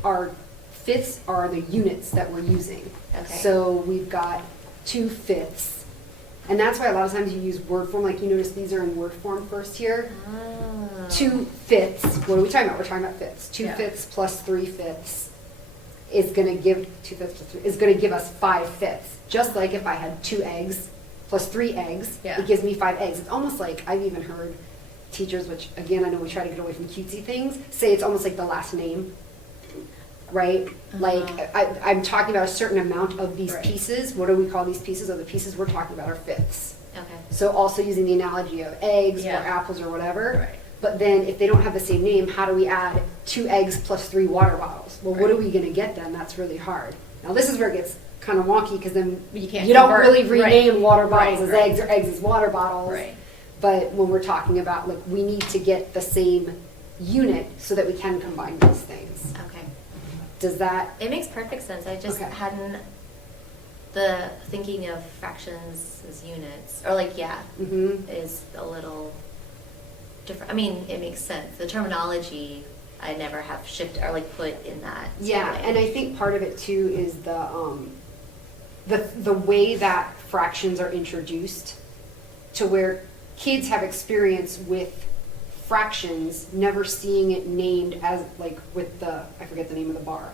our fifths are the units that we're using. Okay. So we've got 2/5. And that's why a lot of times you use word form, like you notice these are in word form first here. Oh. 2/5. What are we talking about? We're talking about fifths. 2/5 Yeah. plus 3/5 is going to give 2/5 plus 3 is going to give us 5/5. Just like if I had 2 eggs plus 3 eggs, Yeah. it gives me 5 eggs. It's almost like I've even heard teachers, which again I know we try to get away from cutesy things, say it's almost like the last name. Right? Like I'm talking about a certain amount of these Right. pieces. What do we call these pieces? Or the pieces we're talking about are fifths. Okay. So also using the analogy of eggs Yeah. or apples or whatever. Right. But then if they don't have the same name, how do we add 2 eggs plus 3 water bottles? Well, what Right. are we going to get then? That's really hard. Now this is where it gets kind of wonky because then You can't don't convert. really Right. rename water bottles Right, as right. eggs or eggs as water bottles. Right. But when we're talking about, like, we need to get the same unit so that we can combine those things. Okay. Does that? It makes perfect sense. I just Okay. hadn't the thinking of fractions as units, or like Mm-hmm. is a little different. I mean, it makes sense. The terminology I never have shifted or like put in that. Yeah, way. and I think part of it too is the way that fractions are introduced to where kids have experience with fractions, never seeing it named as like with the, I forget the name of the bar,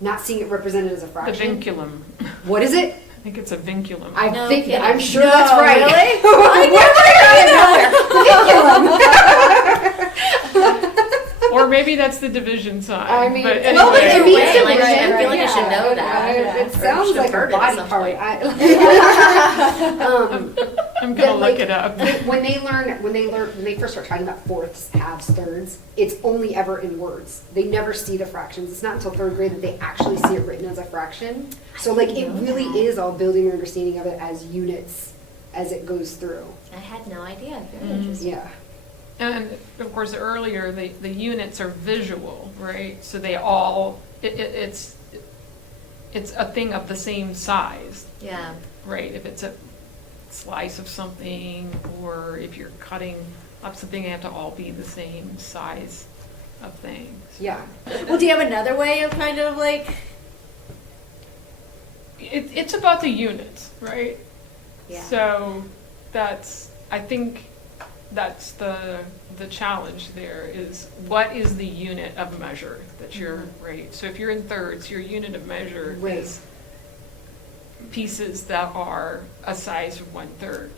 not seeing it represented as a The fraction. vinculum. What is it? I think it's a vinculum. I No think kidding. I'm sure No, that's right. really? Or maybe that's the division sign. I mean, but well, but anyway. it means to Like, be I right, feel like I should know that. It Or sounds should have like a heard it at body some part. point. I'm Yeah, gonna like, look it up. when they first start talking about fourths, halves, thirds, it's only ever in words. They never see the fractions. It's not until 3rd grade that they actually see it written as a fraction. So like it really is all building your understanding of it as units as it goes through. I had no idea. Very Mm. interesting. Yeah. And of course, earlier, the units are visual, right? So they all, it's a thing of the same size, Yeah. right? If it's a slice of something, or if you're cutting up something, they have to all be the same size of things. Yeah. Well, do you have another way of kind of like? It's about the units, right? Yeah. So I think that's the challenge there is what is the unit of measure that you're, right? So if you're in thirds, your unit of measure Right. is pieces that are a size of 1/3.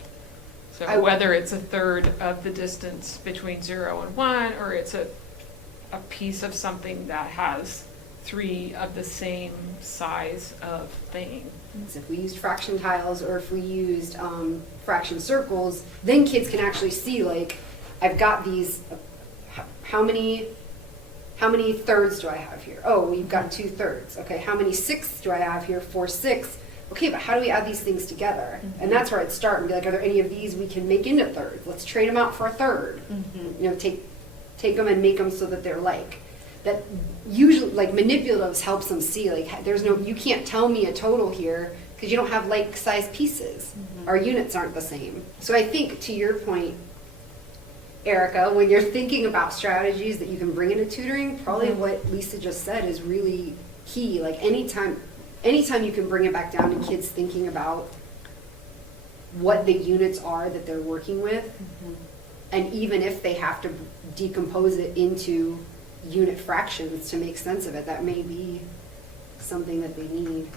So whether it's a third of the distance between 0 and 1, or it's a piece of something that has 3 of the same size of thing. So if we used fraction tiles or if we used fraction circles, then kids can actually see like, I've got these, how many thirds do I have here? Oh, we've got 2/3. Okay, how many sixths do I have here? 4/6. Okay, but how do we add these things together? And that's where I'd start and be like, are there any of these we can make into thirds? Let's trade them out for a third. You know, take them and make them so that they're like, that usually, like manipulatives helps them see, like you can't tell me a total here because you don't have like size pieces. Our units aren't the same. So I think to your point, Erica, when you're thinking about strategies that you can bring into tutoring, probably what Lisa just said is really key. Like anytime you can bring it back down to kids thinking about what the units are that they're working with, and even if they have to decompose it into unit fractions to make sense of it, that may be something that they need.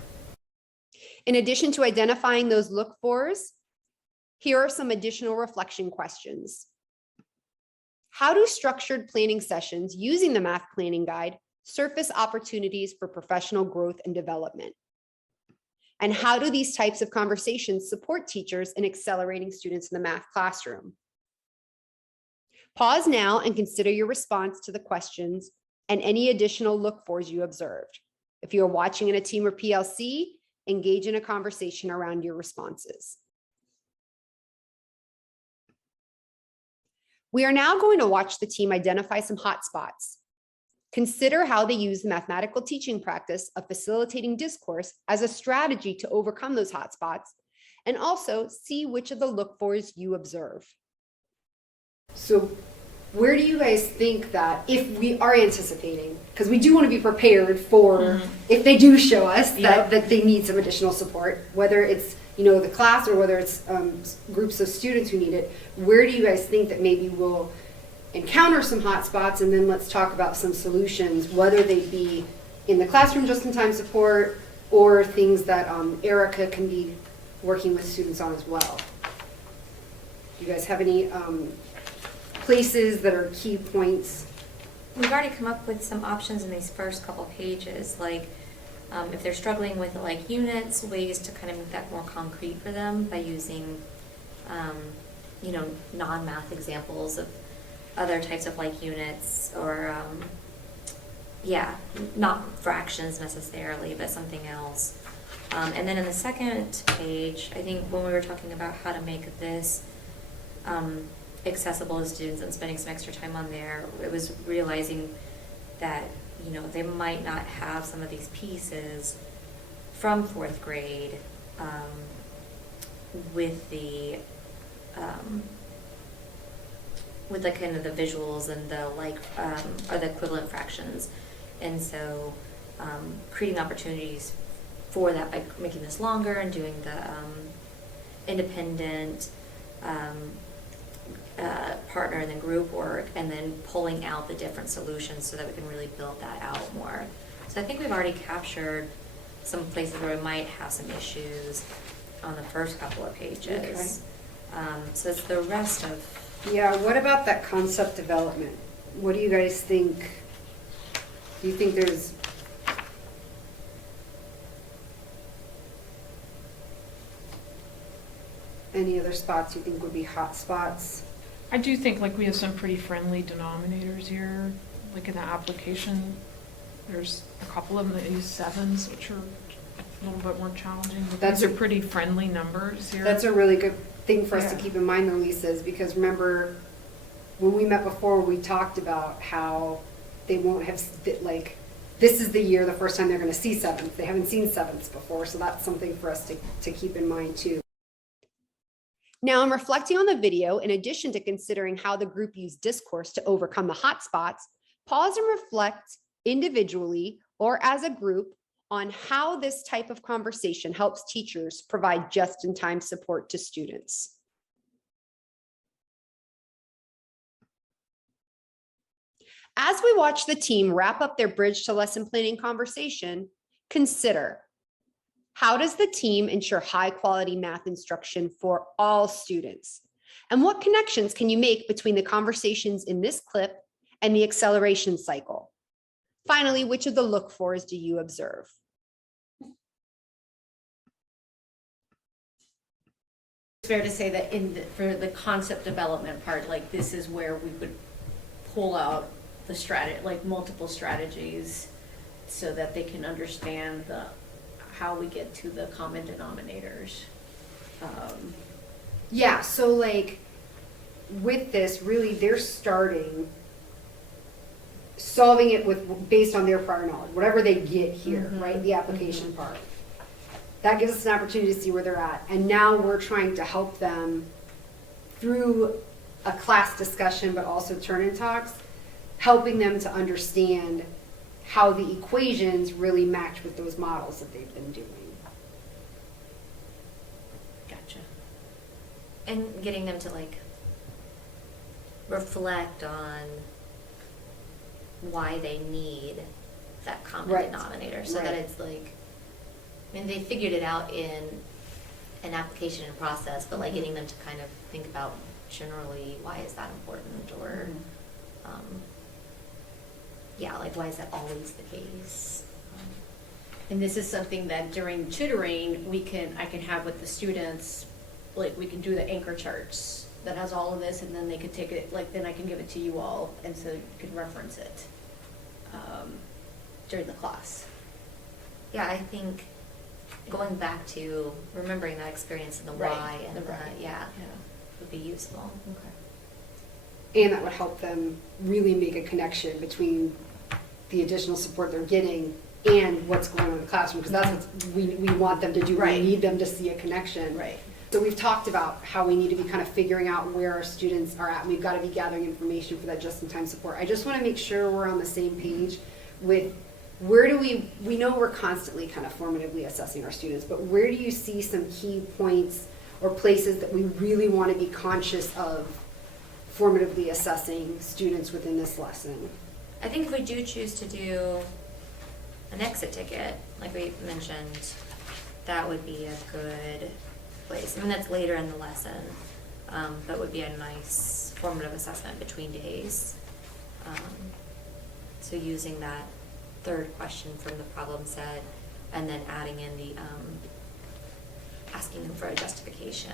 In addition to identifying those look-fors, here are some additional reflection questions. How do structured planning sessions using the math planning guide surface opportunities for professional growth and development? And how do these types of conversations support teachers in accelerating students in the math classroom? Pause now and consider your response to the questions and any additional look-fors you observed. If you are watching in a team or PLC, engage in a conversation around your responses. We are now going to watch the team identify some hotspots. Consider how they use the mathematical teaching practice of facilitating discourse as a strategy to overcome those hotspots, and also see which of the look-fors you observe. So where do you guys think that, if we are anticipating, because we do want to be prepared for if they do show us that they need some additional support, whether it's the class or whether it's groups of students who need it, where do you guys think that maybe we'll encounter some hot spots, and then let's talk about some solutions, whether they be in the classroom just-in-time support or things that Erica can be working with students on as well. Do you guys have any places that are key points? We've already come up with some options in these first couple pages, like if they're struggling with like units, ways to kind of make that more concrete for them by using non-math examples of other types of like units, or not fractions necessarily, but something else. And then in the second page, I think when we were talking about how to make this accessible to students and spending some extra time on there, it was realizing that they might not have some of these pieces from fourth grade with the kind of the visuals and the or the equivalent fractions, and so creating opportunities for that by making this longer and doing the independent partner and then group work, and then pulling out the different solutions so that we can really build that out more. So I think we've already captured some places where we might have some issues on the first couple of pages. Okay. So it's the rest of... Yeah, what about that concept development? What do you guys think? Do you think there's... any other spots you think would be hot spots? I do think we have some pretty friendly denominators here. Like in the application, there's a couple of them that use sevens, which are a little bit more challenging. But these are pretty friendly numbers here. That's a really good thing for us to keep in mind, though, Lisa, is because remember when we met before, we talked about how they won't have, this is the year, the first time they're going to see sevens. They haven't seen sevens before, so that's something for us to keep in mind, too. Now, I'm reflecting on the video. In addition to considering how the group used discourse to overcome the hot spots, pause and reflect individually or as a group on how this type of conversation helps teachers provide just-in-time support to students. As we watch the team wrap up their bridge to lesson planning conversation, consider: how does the team ensure high quality math instruction for all students? And what connections can you make between the conversations in this clip and the acceleration cycle? Finally, which of the look-fors do you observe? It's fair to say that for the concept development part, this is where we would pull out the multiple strategies so that they can understand how we get to the common denominators. Yeah, so with this, really they're solving it based on their prior knowledge, whatever they get here, right? The application part. That gives us an opportunity to see where they're at. And now we're trying to help them through a class discussion, but also turn-in talks, helping them to understand how the equations really match with those models that they've been doing. Gotcha. And getting them to reflect on why they need that common denominator, so that it's they figured it out in an application and process, but getting them to kind of think about generally why is that important, or why is that always the case? And this is something that during tutoring I can have with the students, we can do the anchor charts that has all of this, and then they could take it, like, then I can give it to you all, and so you could reference it during the class. Yeah, I think going back to remembering that experience and the Right, why and the the, right. yeah, Yeah. would be useful. Okay. And that would help them really make a connection between the additional support they're getting and what's going on in the classroom, because that's what we want them to do. Right. We need them to see a connection. Right. So we've talked about how we need to be kind of figuring out where our students are at. We've got to be gathering information for that just-in-time support. I just want to make sure we're on the same page with where do we know we're constantly kind of formatively assessing our students, but where do you see some key points or places that we really want to be conscious of formatively assessing students within this lesson? I think if we do choose to do an exit ticket, like we mentioned, that would be a good place. I mean, that's later in the lesson, but would be a nice formative assessment between days. So using that third question from the problem set, and then adding in the asking them for a justification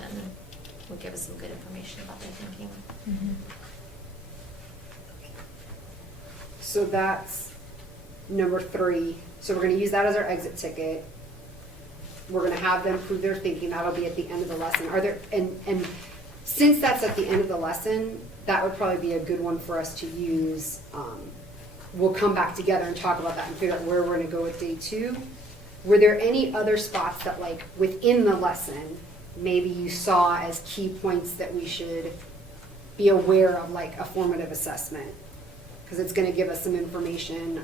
will give us some good information about their thinking. So that's number 3. So we're going to use that as our exit ticket. We're going to have them prove their thinking. That'll be at the end of the lesson. Are there and since that's at the end of the lesson, that would probably be a good one for us to use. We'll come back together and talk about that and figure out where we're going to go with day 2. Were there any other spots that, like, within the lesson, maybe you saw as key points that we should be aware of, like a formative assessment? Because it's going to give us some information,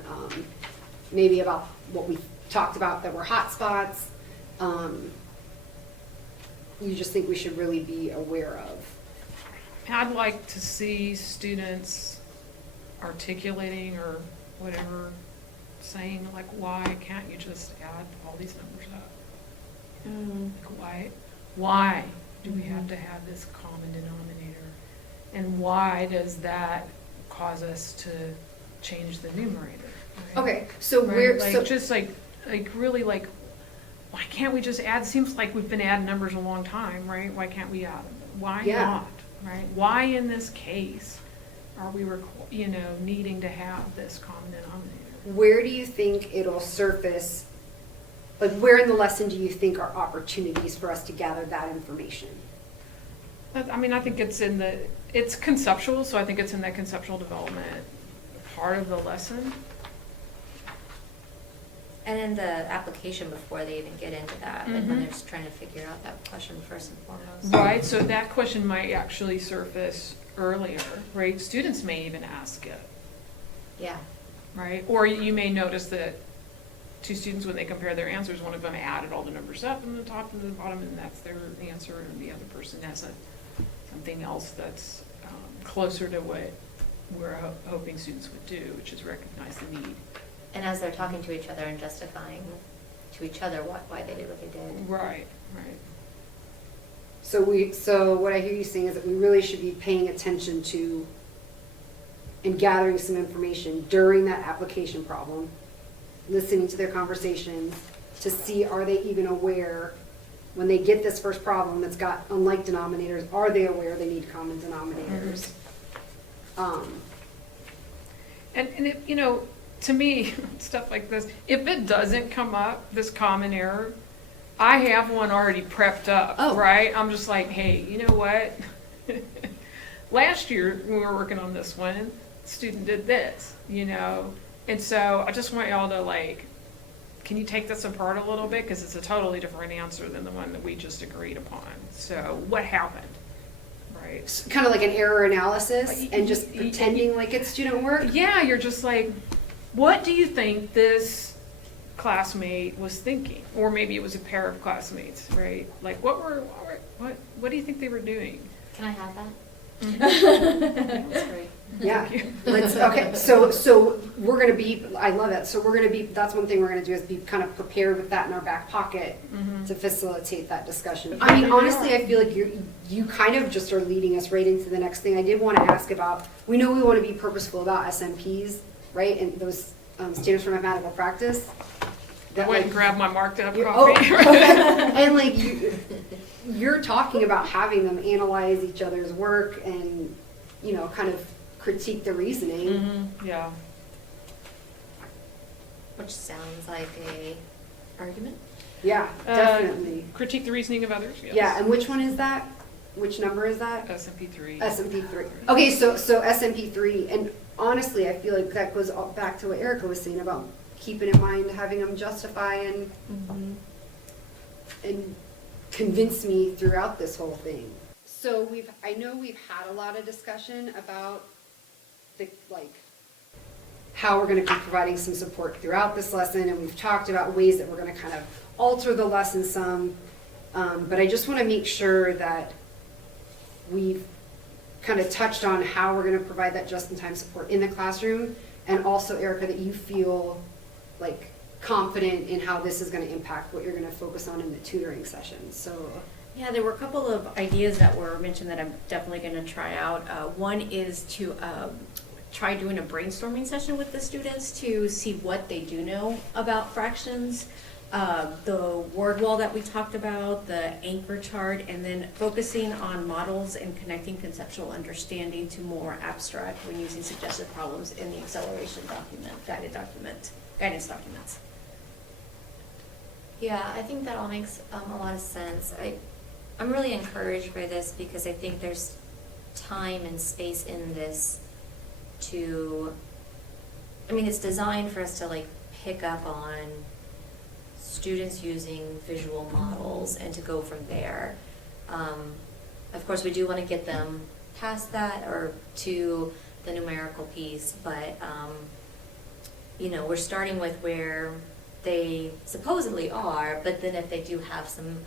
maybe about what we talked about that were hot spots. You just think we should really be aware of? I'd like to see students articulating or whatever, saying like, why can't you just add all these numbers up? Like, why do we have to have this common denominator? And why does that cause us to change the numerator? Right? Okay, so Right? we're Like, so just like really like, why can't we just add, seems like we've been adding numbers a long time, right? Why can't we add them? Why Yeah. not, right? Why in this case are we, needing to have this common denominator? where do you think it'll surface? Like, where in the lesson do you think are opportunities for us to gather that information? I mean, I think it's conceptual, so I think it's in that conceptual development part of the lesson. And in the application before they even get into that, and when they're just trying to figure out that question first and foremost. Right, so that question might actually surface earlier, right? Students may even ask it, Yeah. right? Or you may notice that 2 students, when they compare their answers, one of them added all the numbers up from the top to the bottom, and that's their answer, and the other person has something else that's closer to what we're hoping students would do, which is recognize the need. And as they're talking to each other and justifying to each other why they did what they did. Right, right. So what I hear you saying is that we really should be paying attention to and gathering some information during that application problem, listening to their conversations to see, are they even aware when they get this first problem that's got unlike denominators, are they aware they need common denominators? And it, to me, stuff like this, if it doesn't come up, this common error, I have one already prepped up, Oh. right? I'm just like, hey, you know what? Last year, when we were working on this one, the student did this, And so I just want y'all to, can you take this apart a little bit? Because it's a totally different answer than the one that we just agreed upon. So what happened, right? Kind of like an error analysis and just pretending like it's student work? Yeah, you're just like, what do you think this classmate was thinking? Or maybe it was a pair of classmates, right? Like, what do you think they were doing? Can I have that? That's great. Yeah. Okay. So we're gonna be. I love it. So we're gonna be. That's one thing we're gonna do is be kind of prepared with that in our back pocket to facilitate that discussion. I mean, honestly, I feel like you kind of just are leading us right into the next thing. I did want to ask about. We know we want to be purposeful about SMPs, right? And those standards for mathematical practice. I went and grabbed my marked up Oh, copy. okay. And you're talking about having them analyze each other's work and, you know, kind of critique the reasoning. Yeah. Which sounds like a argument. Yeah, definitely. Critique the reasoning of others, yes. Yeah, and which one is that? Which number is that? SMP3. SMP3. Okay, so SMP3, and honestly, I feel like that goes all back to what Erica was saying about keeping in mind, having them justify and convince me throughout this whole thing. So I know we've had a lot of discussion about how we're going to be providing some support throughout this lesson, and we've talked about ways that we're going to kind of alter the lesson some, but I just want to make sure that we've kind of touched on how we're going to provide that just-in-time support in the classroom, and also, Erica, that you feel like confident in how this is going to impact what you're going to focus on in the tutoring sessions. So Yeah, there were a couple of ideas that were mentioned that I'm definitely going to try out. One is to try doing a brainstorming session with the students to see what they do know about fractions, the word wall that we talked about, the anchor chart, and then focusing on models and connecting conceptual understanding to more abstract when using suggested problems in the acceleration document, guidance documents. Yeah, I think that all makes a lot of sense. I'm really encouraged by this because I think there's time and space in this it's designed for us to like pick up on students using visual models and to go from there. Of course, we do want to get them past that or to the numerical piece, but we're starting with where they supposedly are, but then if they do have some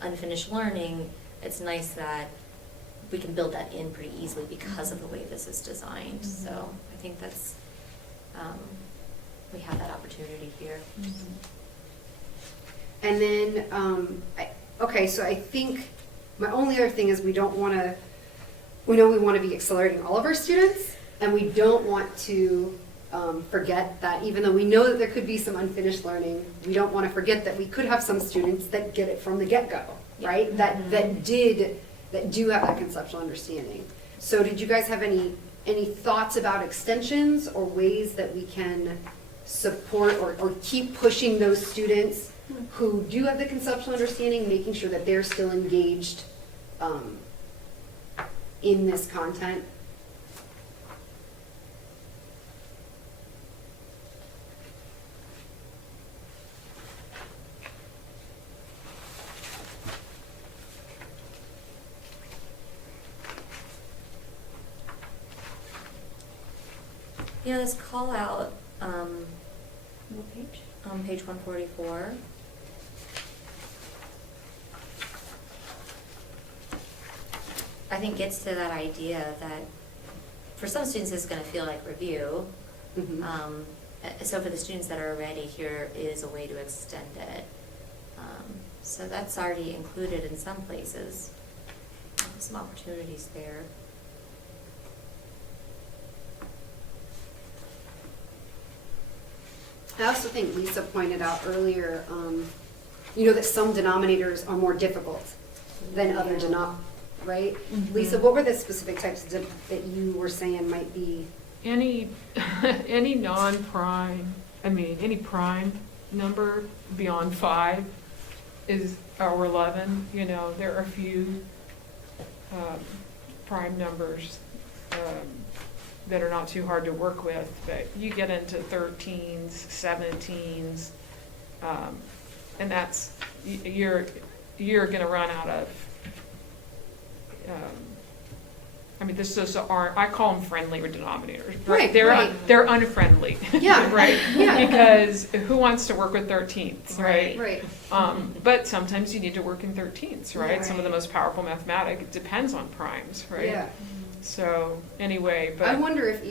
unfinished learning, it's nice that we can build that in pretty easily because of the way this is designed. So I think that's, we have that opportunity here. And then, so I think my only other thing is we know we want to be accelerating all of our students, and we don't want to forget that even though we know that there could be some unfinished learning, we don't want to forget that we could have some students that get it from the get-go, right? That do have that conceptual understanding. So did you guys have any thoughts about extensions or ways that we can support or keep pushing those students who do have the conceptual understanding, making sure that they're still engaged in this content? This call out What page? on page 144. I think gets to that idea that for some students it's going to feel like review. So for the students that are already here is a way to extend it. So that's already included in some places. Some opportunities there. I also think Lisa pointed out earlier, that some denominators are more difficult than other right? Lisa, what were the specific types that you were saying might be? Any non-prime, any prime number beyond 5 or 11, there are a few prime numbers that are not too hard to work with, but you get into 13s, 17s, and that's, you're going to run out of, I call them friendly denominators. Right, they're unfriendly. Yeah. Right? Yeah. Because who wants to work with 13ths, right? Right. But sometimes you need to work in 13ths, right? Yeah. Some of the most powerful mathematics, it depends on primes, right? Yeah. So anyway, but I wonder if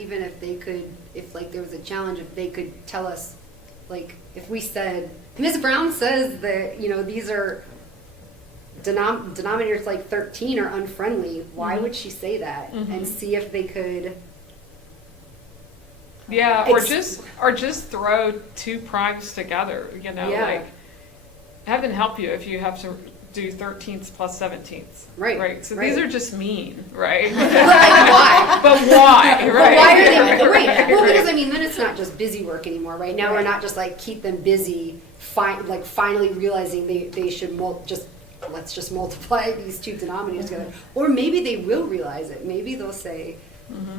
there was a challenge, if they could tell us, if we said, Ms. Brown says that, these are denominators like 13 are unfriendly, why would she say that? And see if they could. Yeah, or just throw 2 primes together, Yeah. have them help you if you have do 13ths plus 17ths. Right, Right, so right. these are just mean, right? Why? But why, But right? why are they, right, Right, well, right. because I mean, then it's not just busy work anymore, right? Now we're not just like keep them busy, finally realizing they should let's just multiply these two denominators together. Or maybe they will realize it. Maybe they'll say,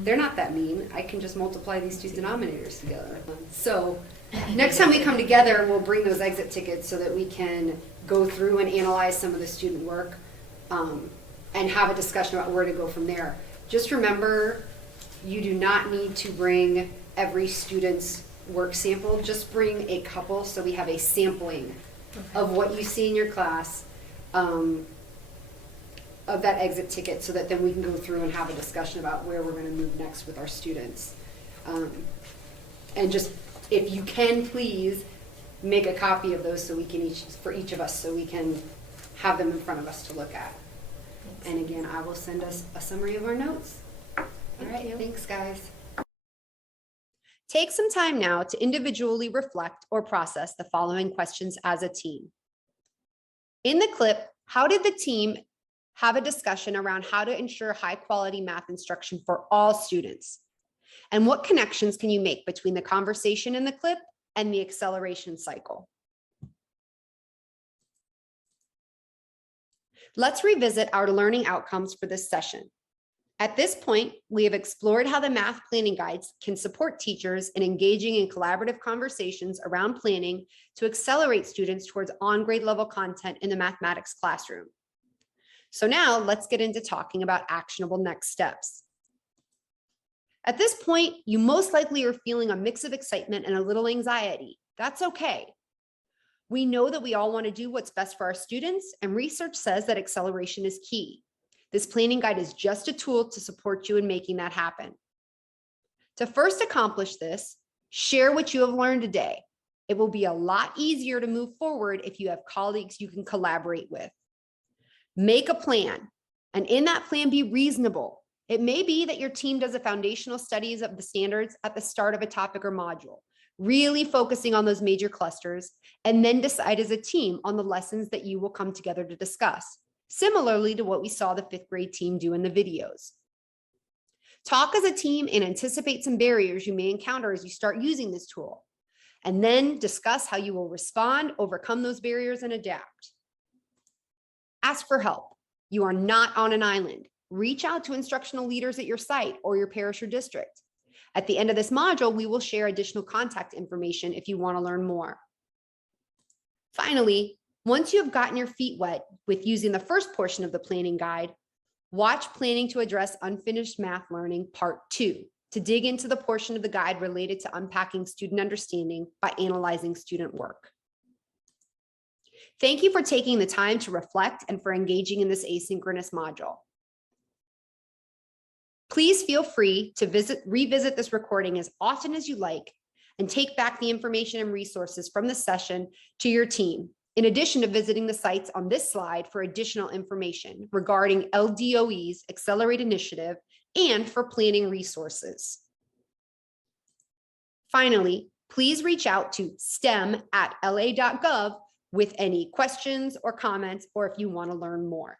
they're not that mean. I can just multiply these two denominators together. So next time we come together, we'll bring those exit tickets so that we can go through and analyze some of the student work and have a discussion about where to go from there. Just remember, you do not need to bring every student's work sample. Just bring a couple so we have a sampling of what you see in your class, of that exit ticket, so that then we can go through and have a discussion about where we're going to move next with our students. And just, if you can, please make a copy of those so we can for each of us, so we can have them in front of us to look at. And again, I will send us a summary of our notes. All right, thanks guys. Take some time now to individually reflect or process the following questions as a team. In the clip, how did the team have a discussion around how to ensure high quality math instruction for all students? And what connections can you make between the conversation in the clip and the acceleration cycle? Let's revisit our learning outcomes for this session. At this point, we have explored how the math planning guides can support teachers in engaging in collaborative conversations around planning to accelerate students towards on-grade level content in the mathematics classroom. So now let's get into talking about actionable next steps. At this point, you most likely are feeling a mix of excitement and a little anxiety. That's okay. We know that we all want to do what's best for our students, and research says that acceleration is key. This planning guide is just a tool to support you in making that happen. To first accomplish this, share what you have learned today. It will be a lot easier to move forward if you have colleagues you can collaborate with. Make a plan, and in that plan, be reasonable. It may be that your team does a foundational studies of the standards at the start of a topic or module, really focusing on those major clusters, and then decide as a team on the lessons that you will come together to discuss, similarly to what we saw the 5th grade team do in the videos. Talk as a team and anticipate some barriers you may encounter as you start using this tool, and then discuss how you will respond, overcome those barriers, and adapt. Ask for help. You are not on an island. Reach out to instructional leaders at your site or your parish or district. At the end of this module, we will share additional contact information if you want to learn more. Finally, once you have gotten your feet wet with using the first portion of the planning guide, watch Planning to Address Unfinished Math Learning Part 2 to dig into the portion of the guide related to unpacking student understanding by analyzing student work. Thank you for taking the time to reflect and for engaging in this asynchronous module. Please feel free to revisit this recording as often as you like and take back the information and resources from the session to your team, in addition to visiting the sites on this slide for additional information regarding LDOE's Accelerate Initiative and for planning resources. Finally, please reach out to stem@la.gov with any questions or comments, or if you want to learn more.